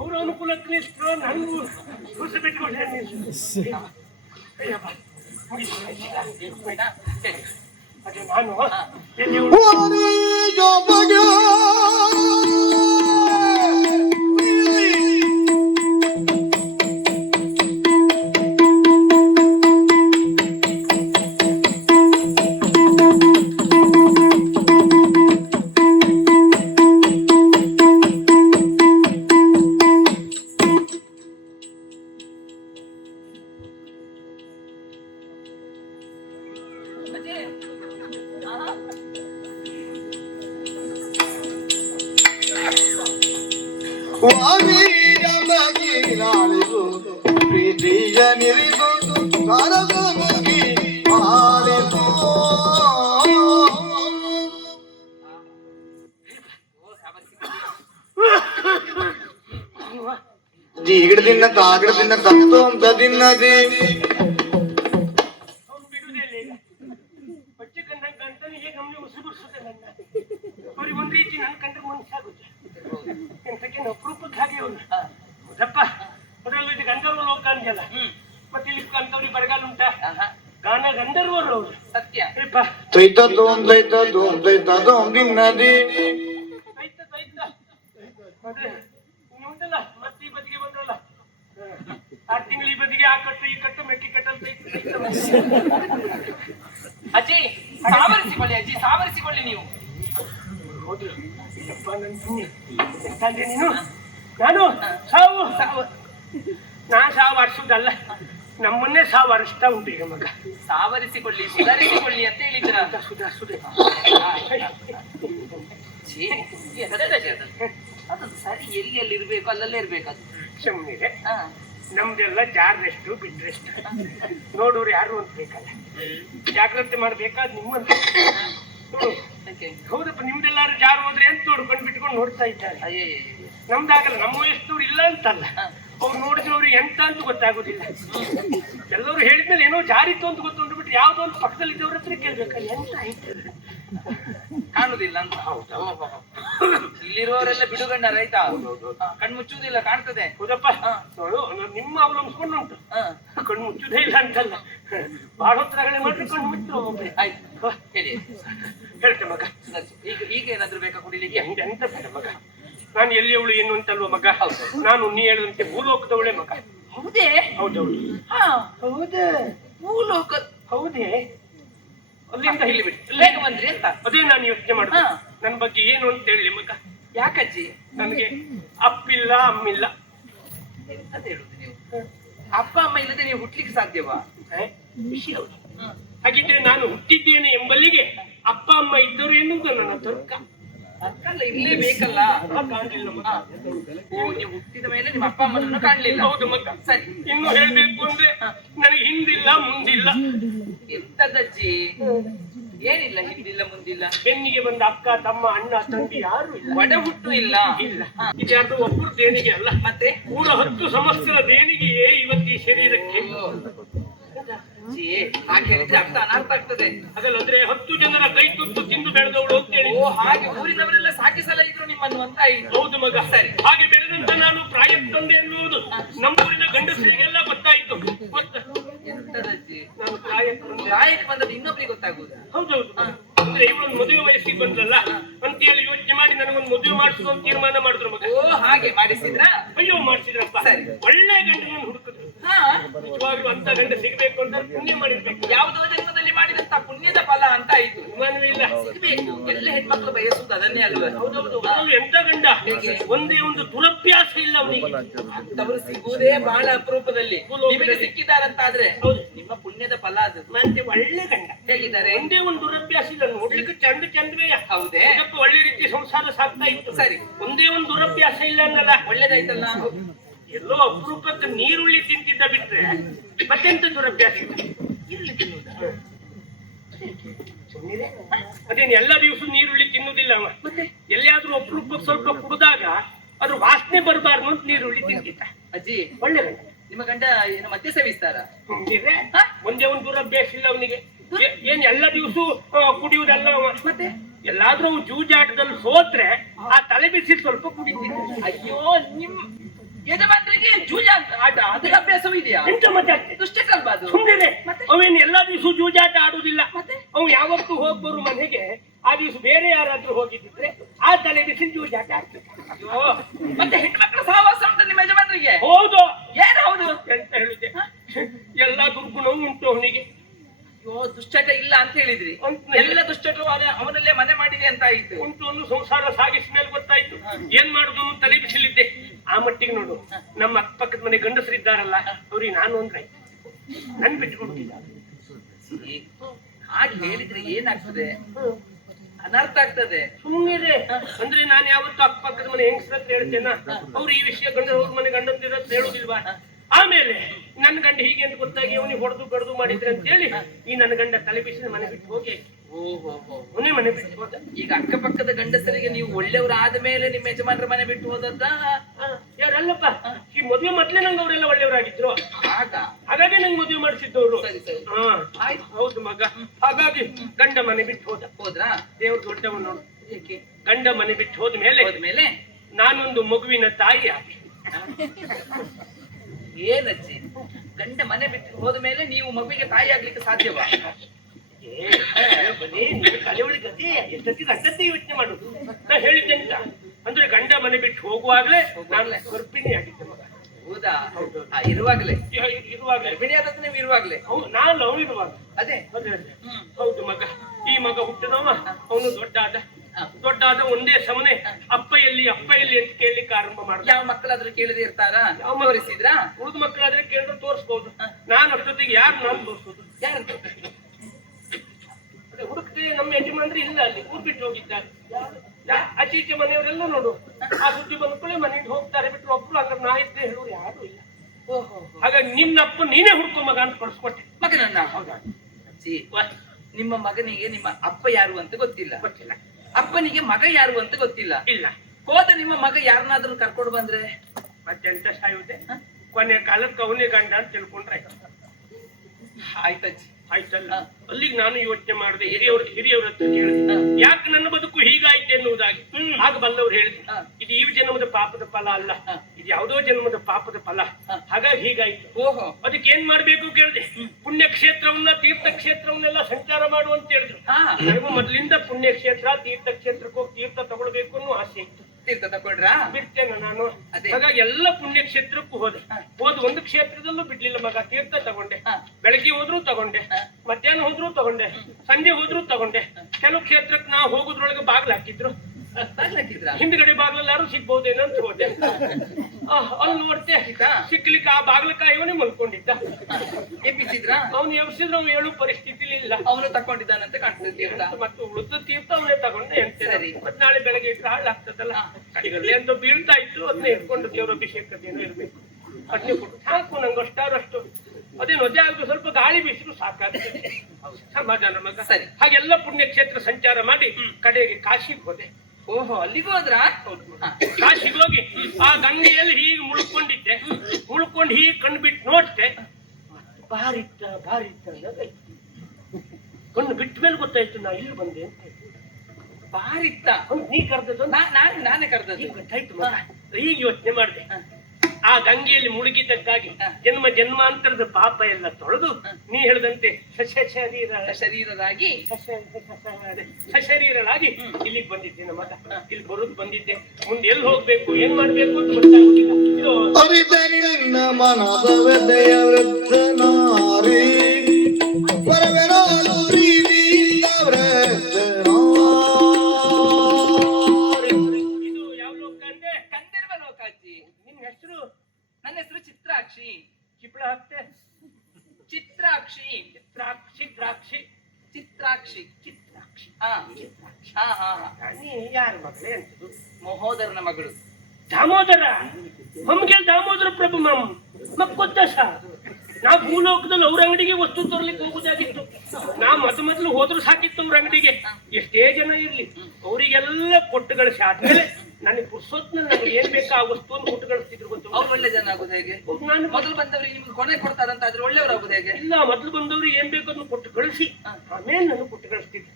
ಅವ್ರ ಅನುಕೂಲಕ್ಕೆ ಇಷ್ಟು ನನಗೂ ಕೂಸಬೇಕು ಅಯ್ಯಪ್ಪ ಮುಗಿತು. ಅದೇ ನಾನು ಎಲ್ಲಿ ಪ್ರೀತಿಯ ನಿರಿದು ಕರದು ಮುಗಿ ಮಾಡಿತು ದೀಗಡದಿಂದ ತಾಗಡದಿಂದ ತತ್ತು ಅಂತ ದಿನ್ನದಿ ಅವ್ರು ಬಿಡುವುದೇ ಇಲ್ಲ. ಬಚ್ಚೆ ಕಂಡ ಗಂಟನಿಗೆ ನಮ್ಗೆ ಉಸಿರುಸುತ್ತೆ ನನ್ನ. ಅವ್ರಿಗೆ ಒಂದ್ ರೀತಿ ನನ್ ಕಂಡ್ರೆ ಮನಸ್ಸಾಗುತ್ತೆ. ಎಂತಕ್ಕೆ ಅಪರೂಪಕ್ಕೆ ಹಾಗೆ ಅವ್ರು ಹೌದಪ್ಪ. ಅದರಲ್ಲೂ ಇದು ಗಂಧರ್ವ ಲೋಕ ಅಂದ್ಯಲ್ಲ. ಮತ್ತೆ ಇಲ್ಲಿ ಅಂತವ್ರಿಗೆ ಬರಗಾಲ ಉಂಟಾ? ಗಾನ ಗಂಧರ್ವರು ಅವರು. ಸತ್ಯ. ತೈತದ್ದು ದಿನ್ನದಿ ಅದೇ ನೀವುಂಟಲ್ಲ ಮತ್ತೆ ಈ ಬದಿಗೆ ಬಂದ್ರಲ್ಲ 6 ತಿಂಗಳು ಈ ಬದಿಗೆ ಆ ಕಟ್ಟು ಈ ಕಟ್ಟು ಮೆಕ್ಕಿ ಕಟ್ಟಲ್ಲಿ ಅಜ್ಜಿ ಸಾವರಿಸಿಕೊಳ್ಳಿ, ಅಜ್ಜಿ ಸಾವರಿಸಿಕೊಳ್ಳಿ ನೀವು. ಹೌದು ಅಪ್ಪ ನನ್ನ ಸುಮ್ಮನೆ ಎಂತಂದ್ರೆ ನೀನು ನಾನು ಸಾವು ನಾನು ಸಾವು ಅರ್ಸುದಲ್ಲ, ನಮ್ಮನ್ನೇ ಸಾವು ಅರಿಸ್ತಾ ಉಂಟು ಈಗ ಮಗ. ಸಾವರಿಸಿಕೊಳ್ಳಿ, ಸುಧಾರಿಸಿಕೊಳ್ಳಿ ಅಂತ ಹೇಳಿದ್ರ. ಸುಧಾರಿಸುದೇ ಅದು ಸರಿ, ಎಲ್ಲಿ ಇರ್ಬೇಕು ಅಲ್ಲಲ್ಲೇ ಇರ್ಬೇಕು ಅದು. ಸುಮ್ಮನೆ ನಮ್ದೆಲ್ಲ ಜಾರ್ರೆಷ್ಟು ಬಿಟ್ರೆಷ್ಟು ನೋಡೋರು ಯಾರು ಅಂತ ಬೇಕಲ್ಲ, ಜಾಗ್ರತೆ ಮಾಡ್ಬೇಕಾದ್ ನಿಮ್ಮಂತ. ಹೌದಪ್ಪ, ನಿಮ್ದೆಲ್ಲಾರು ಜಾರು ಹೋದ್ರೆ ಅಂತ ನೋಡ್ಕೊಂಡು ಬಿಟ್ಕೊಂಡು ನೋಡ್ತಾ ಇದ್ದಾರೆ. ನಮ್ದಾಗಲ್ಲ, ನಮ್ಮ ವಯಸ್ಸದವ್ರು ಇಲ್ಲ ಅಂತಲ್ಲ, ಅವ್ರು ನೋಡಿದ್ರವ್ರು ಎಂತ ಅಂತ ಗೊತ್ತಾಗುದಿಲ್ಲ. ಎಲ್ಲರೂ ಹೇಳಿದ್ಮೇಲೆ ಏನೋ ಜಾರಿತ್ತು ಅಂತ ಗೊತ್ತುಂಟು ಬಿಟ್ಟು ಯಾವ್ದೋ ಒಂದು ಪಕ್ಕದಲ್ಲಿ ಇದ್ದವ್ರ ಹತ್ರ ಕೇಳ್ಬೇಕಲ್ಲ ಎಂತ ಆಯ್ತು ಕಾಣುದಿಲ್ಲ ಅಂತ. ಇಲ್ಲಿರುವವರೆಲ್ಲ ಬಿಡುಗಣ್ಣ ರೈತ, ಕಣ್ಮುಚ್ಚುವುದಿಲ್ಲ, ಕಾಣ್ತದೆ. ಹೌದಪ್ಪ, ನೋಡು ನಿಮ್ಮ ಅವಲಂಬಿಸ್ಕೊಂಡು ಉಂಟು, ಕಣ್ಣು ಮುಚ್ಚುದೇ ಇಲ್ಲ ಅಂತಲ್ಲ, ಬಹಳ ಹೊತ್ತರಗಳೇ ಮಾತ್ರ ಕಣ್ಣು ಮುಚ್ಚು. ಆಯ್ತು ಹೇಳಿ, ಹೇಳ್ತೆ ಮಗ. ಈಗ ಏನಾದ್ರು ಬೇಕಾ ಕುಡಿಲಿಕ್ಕೆ? ಎಂತ ಬೇಡ ಮಗ, ನಾನು ಎಲ್ಲಿಯವಳು ಏನು ಅಂತಲ್ವ ಮಗ. ನಾನು ನೀ ಹೇಳಿದಂತೆ ಭೂಲೋಕದವಳೆ ಮಗ. ಹೌದೇ? ಹೌದೌದು. ಹೌದೇ? ಭೂಲೋಕ? ಹೌದೇ? ಅಲ್ಲಿಂದ ಇಲ್ಲಿ ಬಿಡಿ. ಬೇಗ ಬಂದ್ರಿ ಅಂತ. ಅದೇ ನಾನು ಯೋಚನೆ ಮಾಡುದು ಹಾ. ನನ್ನ ಬಗ್ಗೆ ಏನು ಅಂತ ಹೇಳಿ ಮಗ. ಯಾಕಜ್ಜಿ ನನಗೆ ಅಪ್ಪಿಲ್ಲ ಅಮ್ಮಿಲ್ಲ. ಎಂತದ್ ಹೇಳುದು ನೀವು? ಅಪ್ಪ ಅಮ್ಮ ಇಲ್ಲದೆ ನೀವು ಹುಟ್ಲಿಕ್ಕೆ ಸಾಧ್ಯವಾ? ವಿಷಯ ಹೌದು. ಹಾಗಿದ್ರೆ ನಾನು ಹುಟ್ಟಿದ್ದೇನೆ ಎಂಬಲ್ಲಿಗೆ ಅಪ್ಪ ಅಮ್ಮ ಇದ್ದರು ಎನ್ನುವುದು ನನ್ನ ತರ್ಕ. ಅಕ್ಕಲ್ಲ ಇಲ್ಲೇ ಬೇಕಲ್ಲ. ಕಾಣಲಿಲ್ಲ ಮಗ. ಓ, ನೀವು ಹುಟ್ಟಿದ ಮೇಲೆ ನಿಮ್ಮ ಅಪ್ಪ ಅಮ್ಮನನ್ನು ಕಾಣ್ಲಿಲ್ಲ. ಹೌದು ಮಗ. ಸರಿ, ಇನ್ನು ಹೇಳ್ಬೇಕು ಅಂದ್ರೆ ನನಗೆ ಹಿಂದಿಲ್ಲ ಮುಂದಿಲ್ಲ. ಎಂತದಜ್ಜಿ? ಏನಿಲ್ಲ, ಹಿಂದಿಲ್ಲ ಮುಂದಿಲ್ಲ. ಬೆನ್ನಿಗೆ ಬಂದ ಅಕ್ಕ ತಮ್ಮ ಅಣ್ಣ ತಂಗಿ ಯಾರು ಇಲ್ಲ. ಒಡ ಹುಟ್ಟು ಇಲ್ಲ. ಇಲ್ಲ. ಇದ್ಯಾರ್ದು ಒಬ್ಬರು ದೇಣಿಗೆ ಅಲ್ಲ, ಮತ್ತೆ 110 ಸಂವತ್ಸರ ದೇಣಿಗೆಯೇ ಇವತ್ತು ಈ ಶರೀರಕ್ಕೆ. ಅಜ್ಜಿ, ಹಾಗೆ ಹೇಳಿದ್ರೆ ಅರ್ಥ ಅನರ್ಥ ಆಗ್ತದೆ. ಅದಲ್ಲ ಅಂದ್ರೆ 10 ಜನರ ಕೈ ತುತ್ತು ತಿಂದು ಬೆಳೆದವಳು ಅಂತ ಹೇಳಿ. ಓ, ಹಾಗೆ ಊರಿನವರೆಲ್ಲ ಸಾಕಿಸಲ ಇದ್ರು ನಿಮ್ಮನ್ನು ಅಂತ ಆಯ್ತು. ಹೌದು ಮಗ. ಸರಿ. ಹಾಗೆ ಬೆಳೆದಂತ ನಾನು ಪ್ರಾಯ ತಂದೆ ಎನ್ನುವುದು ನಮ್ಮೂರಿನ ಗಂಡಸರಿಗೆಲ್ಲ ಗೊತ್ತಾಯ್ತು. ಎಂತದಜ್ಜಿ? ನಾನು ಪ್ರಾಯ ತಂದೆ. ಪ್ರಾಯಕ್ಕೆ ಬಂದದ್ದು ಇನ್ನೊಬ್ರಿಗೆ ಗೊತ್ತಾಗುದು. ಹೌದೌದು. ಅಂದ್ರೆ ಇವಳೊಂದು ಮದುವೆ ವಯಸ್ಸಿಗೆ ಬಂದ್ರಲ್ಲ ಅಂತ ಹೇಳಿ ಯೋಚನೆ ಮಾಡಿ ನನಗೊಂದು ಮದುವೆ ಮಾಡಿಸುವ ಅಂತ ತೀರ್ಮಾನ ಮಾಡಿದ್ರು ಮಗ. ಓ, ಹಾಗೆ ಮಾಡಿಸಿದ್ರ? ಅಯ್ಯೋ ಮಾಡಿಸಿದ್ರಪ್ಪ. ಸರಿ. ಒಳ್ಳೆ ಗಂಡನನ್ನು ಹುಡುಕಿದ್ರು. ಹಾ, ನಿಜವಾಗ್ಲೂ ಅಂತ ಗಂಡ ಸಿಗ್ಬೇಕು ಅಂತ ಪುಣ್ಯ ಮಾಡಿರ್ಬೇಕು. ಯಾವುದೋ ಜನ್ಮದಲ್ಲಿ ಮಾಡಿದಂತ ಪುಣ್ಯದ ಫಲ ಅಂತ ಆಯ್ತು. ಮನವೇ ಇಲ್ಲ. ಸಿಗ್ಬೇಕು. ಎಲ್ಲ ಹೆಣ್ಮಕ್ಳು ಬಯಸುದು ಅದನ್ನೇ ಅಲ್ವಾ? ಹೌದೌದು. ಅದರಲ್ಲೂ ಎಂತ ಗಂಡ, ಒಂದೇ ಒಂದು ದುರಭ್ಯಾಸ ಇಲ್ಲ ಅವನಿಗೆ. ಅಂತವರು ಸಿಗುವುದೇ ಬಹಳ ಅಪರೂಪದಲ್ಲಿ. ನಿಮಗೆ ಸಿಕ್ಕಿದಾರಂತಾದ್ರೆ ನಿಮ್ಮ ಪುಣ್ಯದ ಫಲ ಅದು. ಮತ್ತೆ ಒಳ್ಳೆ ಗಂಡ ಹೇಗಿದ್ದಾರೆ? ಒಂದೇ ಒಂದು ದುರಭ್ಯಾಸ ಇಲ್ಲ, ನೋಡ್ಲಿಕ್ಕೆ ಚಂದವೇ. ಹೌದೇ? ಇದಕ್ಕೆ ಒಳ್ಳೆ ರೀತಿ ಸಂಸಾರ ಸಾಗ್ತಾ ಇತ್ತು. ಸರಿ. ಒಂದೇ ಒಂದು ದುರಭ್ಯಾಸ ಇಲ್ಲ ಅನ್ನಲ್ಲ. ಒಳ್ಳೇದಾಯ್ತಲ್ಲ. ಎಲ್ಲೋ ಅಪರೂಪಕ್ಕೆ ನೀರುಳ್ಳಿ ತಿಂತಿದ್ದ ಬಿಟ್ರೆ ಮತ್ತೆಂತ ದುರಭ್ಯಾಸ ಇಲ್ಲ. ಇಲ್ಲಿ ತಿನ್ನುವುದಾ? ಅದೇನು ಎಲ್ಲ ದಿವಸ ನೀರುಳ್ಳಿ ತಿನ್ನುವುದಿಲ್ಲ ಅವ. ಮತ್ತೆ ಎಲ್ಲಿಯಾದ್ರೂ ಅಪರೂಪಕ್ಕೆ ಸ್ವಲ್ಪ ಕುಡಿದಾಗ ಅದು ವಾಸನೆ ಬರಬಾರ್ದು ಅಂತ ನೀರುಳ್ಳಿ ತಿಂತಿದ್ದ. ಅಜ್ಜಿ, ಒಳ್ಳೆ ಗಂಡ. ನಿಮ್ಮ ಗಂಡ ಏನು ಮತ್ತೆ ಸೇವಿಸ್ತಾರ? ಹಂಗಿದ್ರೆ ಒಂದೇ ಒಂದು ದುರಭ್ಯಾಸ ಇಲ್ಲ ಅವನಿಗೆ. ಏನ್ ಎಲ್ಲ ದಿವಸ ಕುಡಿಯುವುದಲ್ಲ ಅವ. ಮತ್ತೆ ಎಲ್ಲಾದ್ರೂ ಅವು ಜೂಜಾಟದಲ್ಲಿ ಸೋತ್ರೆ ಆ ತಲೆ ಬಿಸಿ ಸ್ವಲ್ಪ ಕುಡಿತಿದ್ದ. ಅಯ್ಯೋ, ನಿಮ್ ಯಜಮಾನ್ರಿಗೆ ಜೂಜ ಆಟ ಅದ್ರ ಅಭ್ಯಾಸವೂ ಇದೆಯಾ? ಎಂತ ಮಾತಾಡ್ತಿ? ದುಷ್ಟಕಲ್ವ ಅದು? ಸುಮ್ಮನೆ ಮತ್ತೆ? ಅವೇನು ಎಲ್ಲಾ ದಿವಸ ಜೂಜಾಟ ಆಡುದಿಲ್ಲ. ಮತ್ತೆ ಅವ್ ಯಾವತ್ತು ಹೋಗ್ಬರು ಮನೆಗೆ ಆ ದಿವಸ ಬೇರೆ ಯಾರಾದ್ರೂ ಹೋಗಿದ್ರೆ ಆ ತಲೆ ಬಿಸಿ ಜೂಜಾಟ ಆಡ್ತಿದ್ದ. ಅಯ್ಯೋ, ಮತ್ತೆ ಹೆಣ್ಮಕ್ಳ ಸಹವಾಸ ಉಂಟು ನಿಮ್ಮ ಯಜಮಾನ್ರಿಗೆ? ಹೌದು. ಏನು ಹೌದು? ಎಂತ ಹೇಳಿದೆ, ಎಲ್ಲಾ ದುರ್ಗುಣವೂ ಉಂಟು ಅವನಿಗೆ. ಅಯ್ಯೋ, ದುಶ್ಚಟ ಇಲ್ಲ ಅಂತ ಹೇಳಿದ್ರಿ. ಎಲ್ಲ ದುಶ್ಚಟವು ಅವನಲ್ಲೇ ಮನೆ ಮಾಡಿದೆ ಅಂತ ಆಯ್ತು. ಉಂಟು ಒಂದು ಸಂಸಾರ ಸಾಗಿಸ ಮೇಲೆ ಗೊತ್ತಾಯ್ತು. ಏನ್ ಮಾಡುದು ಅಂತ ತಲೆ ಬಿಸಿಲಿದ್ದೆ. ಆ ಮಟ್ಟಿಗೆ ನೋಡು, ನಮ್ಮ ಅಕ್ಕಪಕ್ಕದ ಮನೆ ಗಂಡಸರಿದ್ದಾರಲ್ಲ ಅವ್ರಿಗೆ ನಾನು ಅಂದ್ರೆ ನನ್ ಬಿಟ್ಟು ಕೊಡುತ್ತಿಲ್ಲ. ಹಾಗೆ ಹೇಳಿದ್ರೆ ಏನಾಗ್ತದೆ? ಅನರ್ಥ ಆಗ್ತದೆ. ಸುಮ್ಮನೆ ಅಂದ್ರೆ ನಾನು ಯಾವತ್ತು ಅಕ್ಕಪಕ್ಕದ ಮನೆ ಹೆಂಗಸ್ರ ಹತ್ರ ಹೇಳ್ತೇನ, ಅವ್ರು ಈ ವಿಷಯ ಅವ್ರ ಮನೆ ಗಂಡಂದಿರ ಹೇಳುದಿಲ್ವಾ? ಆಮೇಲೆ ನನ್ನ ಗಂಡ ಹೀಗೆ ಅಂತ ಗೊತ್ತಾಗಿ ಅವನಿಗೆ ಹೊಡೆದು ಬಡ್ದು ಮಾಡಿದ್ರೆ ಅಂತ ಹೇಳಿ ಈ ನನ್ನ ಗಂಡ ತಲೆ ಬಿಸಿ ಮನೆ ಬಿಟ್ಟು ಹೋಗಿ ಓಹೋ, ಅವನೇ ಮನೆ ಬಿಟ್ಟು ಹೋದ. ಈಗ ಅಕ್ಕಪಕ್ಕದ ಗಂಡಸರಿಗೆ ನೀವು ಒಳ್ಳೆಯವರು ಆದ ಮೇಲೆ ನಿಮ್ಮ ಯಜಮಾನ್ರ ಮನೆ ಬಿಟ್ಟು ಹೋದದ್ದ? ಯಾರಲ್ಲಪ್ಪ, ಈ ಮದುವೆ ಮೊದ್ಲೇ ನಂಗೆ ಅವರೆಲ್ಲ ಒಳ್ಳೆಯವರಾಗಿದ್ರು. ಹಾಗಾಗಿ ನಂಗೆ ಮದುವೆ ಮಾಡಿಸಿದ್ದವ್ರು. ಸರಿ ಸರಿ, ಹಾ ಆಯ್ತು. ಹೌದು ಮಗ. ಹಾಗಾಗಿ ಗಂಡ ಮನೆ ಬಿಟ್ಟು ಹೋದ್ರಾ? ದೇವ್ರ ದೊಡ್ಡವ ನೋಡು. ಏಕೆ? ಗಂಡ ಮನೆ ಬಿಟ್ಟು ಹೋದ್ಮೇಲೆ ನಾನೊಂದು ಮಗುವಿನ ತಾಯಿ ಆಗಿ. ಏನಜ್ಜಿ, ಗಂಡ ಮನೆ ಬಿಟ್ಟು ಹೋದ ಮೇಲೆ ನೀವು ಮಗುವಿಗೆ ತಾಯಿ ಆಗ್ಲಿಕ್ಕೆ ಸಾಧ್ಯವಾ? ಗಂಡದ್ದೇ ಯೋಚನೆ ಮಾಡುದು. ನಾ ಹೇಳಿದ್ದೆಂತ ಅಂದ್ರೆ ಗಂಡ ಮನೆ ಬಿಟ್ಟು ಹೋಗುವಾಗ್ಲೇ ನಾನು ಗರ್ಭಿಣಿ ಆಗಿದ್ದೆ ಮಗ. ಹೌದಾ? ಇರುವಾಗ್ಲೇ ಗರ್ಭಿಣಿ ಆದದ್ದು ನೀವು ಇರುವಾಗ್ಲೇ? ನಾನು ಅವನು ಇರುವಾಗ. ಅದೇ ಹೌದು ಮಗ. ಈ ಮಗ ಹುಟ್ಟಿದವ, ಅವನು ದೊಡ್ಡಾದ ಒಂದೇ ಸಮನೆ ಅಪ್ಪ ಎಲ್ಲಿ ಅಂತ ಕೇಳಲಿಕ್ಕೆ ಆರಂಭ ಮಾಡಿದ. ಯಾವ ಮಕ್ಕಳಾದ್ರೂ ಕೇಳದೆ ಇರ್ತಾರ? ತೋರಿಸಿದ್ರ? ಉಳಿದ ಮಕ್ಕಳಾದ್ರೆ ಕೇಳಿದ್ರೆ ತೋರಿಸ್ಬೋದು. ನಾನು ಅಷ್ಟೊತ್ತಿಗೆ ಯಾರು ನಾನು ತೋರಿಸೋದು? ಯಾರು ಹುಡುಕ್ತಿ? ನಮ್ಮ ಯಜಮಾನ್ರಿ ಇಲ್ಲ, ಅಲ್ಲಿ ಊರ್ ಬಿಟ್ಟು ಹೋಗಿದ್ದಾರೆ. ಆಚೆ ಈಚೆ ಮನೆಯವರೆಲ್ಲ ನೋಡು ಆ ಸುದ್ದಿ ಬಂದ್ಕೊಳ್ಳಿ ಮನೆಯಿಂದ ಹೋಗ್ತಾರೆ ಬಿಟ್ಟು ಒಬ್ರು ಅದ್ರ ನಾ ಇದ್ದೆ ಹೇಳೋರು ಯಾರು ಇಲ್ಲ. ಹಾಗಾಗಿ ನಿನ್ನಪ್ಪ ನೀನೇ ಹುಡ್ಕೊ ಮಗ ಅಂತ ಕಳ್ಸ್ಕೊಟ್ಟೆ. ಮಗನನ್ನ? ಹೌದಾ? ಅಜ್ಜಿ, ನಿಮ್ಮ ಮಗನಿಗೆ ನಿಮ್ಮ ಅಪ್ಪ ಯಾರು ಅಂತ ಗೊತ್ತಿಲ್ಲ. ಅಪ್ಪನಿಗೆ ಮಗ ಯಾರು ಅಂತ ಗೊತ್ತಿಲ್ಲ. ಇಲ್ಲ. ಹೋದ ನಿಮ್ಮ ಮಗ ಯಾರನ್ನಾದ್ರೂ ಕರ್ಕೊಂಡು ಬಂದ್ರೆ ಮತ್ತೆಂತ ಸಾಯುತ್ತೆ? ಕೊನೆ ಕಾಲಕ್ಕೆ ಅವನೇ ಗಂಡ ಅಂತ ತಿಳ್ಕೊಂಡ್ರೆ ಆಯ್ತಜ್ಜಿ. ಆಯ್ತಲ್ಲ. ಅಲ್ಲಿಗೆ ನಾನು ಯೋಚನೆ ಮಾಡಿದೆ, ಹಿರಿಯವ್ರ ಹತ್ರ ಹೇಳಿದೆ ಯಾಕೆ ನನ್ನ ಬದುಕು ಹೀಗಾಯ್ತು ಎನ್ನುವುದಾಗಿ. ಆಗ ಬಲ್ಲವ್ರು ಹೇಳಿದ್ರು, ಇದು ಈ ಜನ್ಮದ ಪಾಪದ ಫಲ ಅಲ್ಲ, ಇದು ಯಾವುದೋ ಜನ್ಮದ ಪಾಪದ ಫಲ, ಹಾಗಾಗಿ ಹೀಗಾಯ್ತು. ಓಹೋ, ಅದಕ್ಕೆ ಏನ್ ಮಾಡ್ಬೇಕು ಕೇಳಿದೆ. ಪುಣ್ಯಕ್ಷೇತ್ರವನ್ನ ತೀರ್ಥಕ್ಷೇತ್ರವನ್ನೆಲ್ಲ ಸಂಚಾರ ಮಾಡುವಂತ ಹೇಳಿದ್ರು. ಮೊದ್ಲಿಂದ ಪುಣ್ಯಕ್ಷೇತ್ರ ತೀರ್ಥಕ್ಷೇತ್ರಕ್ಕೆ ಹೋಗಿ ತೀರ್ಥ ತಗೊಳ್ಬೇಕು ಅನ್ನೋ ಆಸೆ ಇತ್ತು. ತೀರ್ಥ ತಕೊಂಡ್ರಾ? ಬಿಡ್ತೇನೆ ನಾನು. ಅದೇ. ಹಾಗಾಗಿ ಎಲ್ಲ ಪುಣ್ಯಕ್ಷೇತ್ರಕ್ಕೂ ಹೋದೆ. ಹೋದ್ ಒಂದು ಕ್ಷೇತ್ರದಲ್ಲೂ ಬಿಡ್ಲಿಲ್ಲ ಮಗ. ತೀರ್ಥ ತಗೊಂಡೆ, ಬೆಳಗ್ಗೆ ಹೋದ್ರು ತಗೊಂಡೆ, ಮಧ್ಯಾಹ್ನ ಹೋದ್ರು ತಗೊಂಡೆ, ಸಂಜೆ ಹೋದ್ರು ತಗೊಂಡೆ. ಕೆಲವು ಕ್ಷೇತ್ರಕ್ಕೆ ನಾವು ಹೋಗುದ್ರೊಳಗೆ ಬಾಗ್ಲು ಹಾಕಿದ್ರು. ಹಾಕಿದ್ರ? ಹಿಂದ್ಗಡೆ ಬಾಗ್ಲಲ್ಲಾರು ಸಿಗ್ಬಹುದೇನೋ ಅಂತ ಹೋದೆ. ಅಲ್ಲಿ ನೋಡ್ತೆ ಸಿಕ್ಲಿಕ್ಕೆ ಆ ಬಾಗ್ಲಕಾಯಿ ಇವನೇ ಮಲ್ಕೊಂಡಿದ್ದ. ಎಬ್ಬಿಸಿದ್ರ? ಅವನು ಎಬ್ಸಿದ್ರೆ ಅವ್ನು ಹೇಳು ಪರಿಸ್ಥಿತಿಲಿ ಇಲ್ಲ. ಅವನು ತಕೊಂಡಿದ್ದಾನಂತ ಕಾಣ್ತದೆ ತೀರ್ಥ. ಮತ್ತೆ ಉಳಿದ ತೀರ್ಥ ಅವನೇ ತಗೊಂಡೆ ಅಂತ. ಸರಿ. ಮತ್ತೆ ನಾಳೆ ಬೆಳಗ್ಗೆ ಇಟ್ರೆ ಹಾಳಾಗ್ತದಲ್ಲ. ಕಡೆಗಲ್ಲಿ ಅಂತ ಬೀಳ್ತಾ ಇತ್ತು, ಅದನ್ನ ಇಟ್ಕೊಂಡು ದೇವ್ರ ಅಭಿಷೇಕದೇನೋ ಇರ್ಬೇಕು. ಅಡ್ನೆ ಕೊಟ್ಟು ಸಾಕು ನಂಗೆ ಅಷ್ಟಾರಷ್ಟು. ಅದೇನು ಅದೇ ಆದ್ರೂ ಸ್ವಲ್ಪ ಗಾಳಿ ಬೀಸಿದ್ರು ಸಾಕಾಗ್ತದೆ. ಸಮಾಧಾನ ಮಗ. ಸರಿ. ಹಾಗೆಲ್ಲ ಪುಣ್ಯಕ್ಷೇತ್ರ ಸಂಚಾರ ಮಾಡಿ ಕಡೆಗೆ ಕಾಶಿಗೆ ಹೋದೆ. ಓಹೋ, ಅಲ್ಲಿಗೂ ಹೋದ್ರ? ಕಾಶಿಗೆ ಹೋಗಿ ಆ ಗಂಗೆಯಲ್ಲಿ ಹೀಗೆ ಮುಳ್ಕೊಂಡಿದ್ದೆ. ಮುಳ್ಕೊಂಡು ಹೀಗೆ ಕಣ್ಬಿಟ್ಟು ನೋಡ್ತೆ, ಭಾರಿತ್ತ ಅನ್ನೋದಾಯ್ತು. ಕಣ್ಣು ಬಿಟ್ಟ ಮೇಲೆ ಗೊತ್ತಾಯ್ತು ನಾ ಇಲ್ಲಿ ಬಂದೆ ಅಂತ. ಬಾರಿತ್ತ? ನೀ ಕರೆದದ್ದು ನಾನೇ ಕರೆದದ್ದು. ಗೊತ್ತಾಯ್ತು ಮಗ. ಈಗ ಯೋಚನೆ ಮಾಡಿದೆ, ಆ ಗಂಗೆಯಲ್ಲಿ ಮುಳುಗಿದ್ದಕ್ಕಾಗಿ ಜನ್ಮ ಜನ್ಮಾಂತರದ ಪಾಪ ಎಲ್ಲ ತೊಳೆದು ನೀ ಹೇಳಿದಂತೆ ಶರೀರರಾಗಿ ಸಶರೀರರಾಗಿ ಇಲ್ಲಿಗೆ ಬಂದಿದ್ದೇನೆ ಮಗ. ಇಲ್ಲಿ ಬರೋದು ಬಂದಿದ್ದೆ. ಮುಂದೆ ಎಲ್ಲಿ ಹೋಗ್ಬೇಕು ಏನ್ ಮಾಡ್ಬೇಕು ಅಂತ ಗೊತ್ತಾಗುದಿಲ್ಲ. ಅರಿತನಿನ್ನ ಮನದ ವ್ಯದಯ ವೃದ್ಧನಾರಿ ಪರವೆರಾಲು ಪ್ರೀತಿಯಿಂದ ವೃದ್ಧನಾರಿ. ಇದು ಯಾವ ಲೋಕ ಅಂದೆ? ಕಂದಿರ್ವ ಲೋಕಾಜಿ. ನಿನ್ ಹೆಸರು? ನನ್ನ ಹೆಸರು ಚಿತ್ರಾಕ್ಷಿ. ಚಿಪ್ಳ ಹಾಕ್ತೆ? ಚಿತ್ರಾಕ್ಷಿ. ಚಿತ್ರಾಕ್ಷಿ ದ್ರಾಕ್ಷಿ ಚಿತ್ರಾಕ್ಷಿ. ಚಿತ್ರಾಕ್ಷಿ. ನೀ ಯಾರ ಮಗಳೇ ಅಂತದ್ದು? ಮಹೋದರನ ಮಗಳು. दामोदर हमगे दामोदर प्रभु मक्कोद्ದ ನಾ ಭೂಲೋಕದಲ್ಲಿ ಅವ್ರ ಅಂಗಡಿಗೆ ವಸ್ತು ತರಲಿಕ್ಕೆ ಹೋಗುದಾಗಿತ್ತು. ನಾ ಮೊದಲು ಹೋದ್ರು ಸಾಕಿತ್ತು ಅವ್ರ ಅಂಗಡಿಗೆ. ಎಷ್ಟೇ ಜನ ಇರ್ಲಿ ಅವರಿಗೆಲ್ಲ ಕೊಟ್ಟು ಗಳಿಸಿ ಆದ್ಮೇಲೆ ನನಗೆ ಪುರ್ಸೊತ್ನಲ್ಲಿ ನನಗೆ ಏನ್ ಬೇಕಾ ಆ ವಸ್ತುವನ್ನು ಕೊಟ್ಟು ಗಳಿಸ್ತಿದ್ರು ಗೊತ್ತು. ಅವ್ರು ಒಳ್ಳೆ ಜನ ಆಗುದು ಹೇಗೆ? ನಾನು ಮೊದಲು ಬಂದವರಿಗೆ ನಿಮ್ಗೆ ಕೊನೆ ಕೊಡ್ತಾರಂತ ಆದ್ರೆ ಒಳ್ಳೆಯವರಾಗುದು ಹೇಗೆ? ಇಲ್ಲ, ಮೊದಲು ಬಂದವ್ರಿಗೆ ಏನ್ ಬೇಕು ಅದನ್ನು ಕೊಟ್ಟು ಕಳಿಸಿ ಆಮೇಲೆ ನಾನು ಕೊಟ್ಟು ಕಳಿಸ್ತಿದ್ದೆ.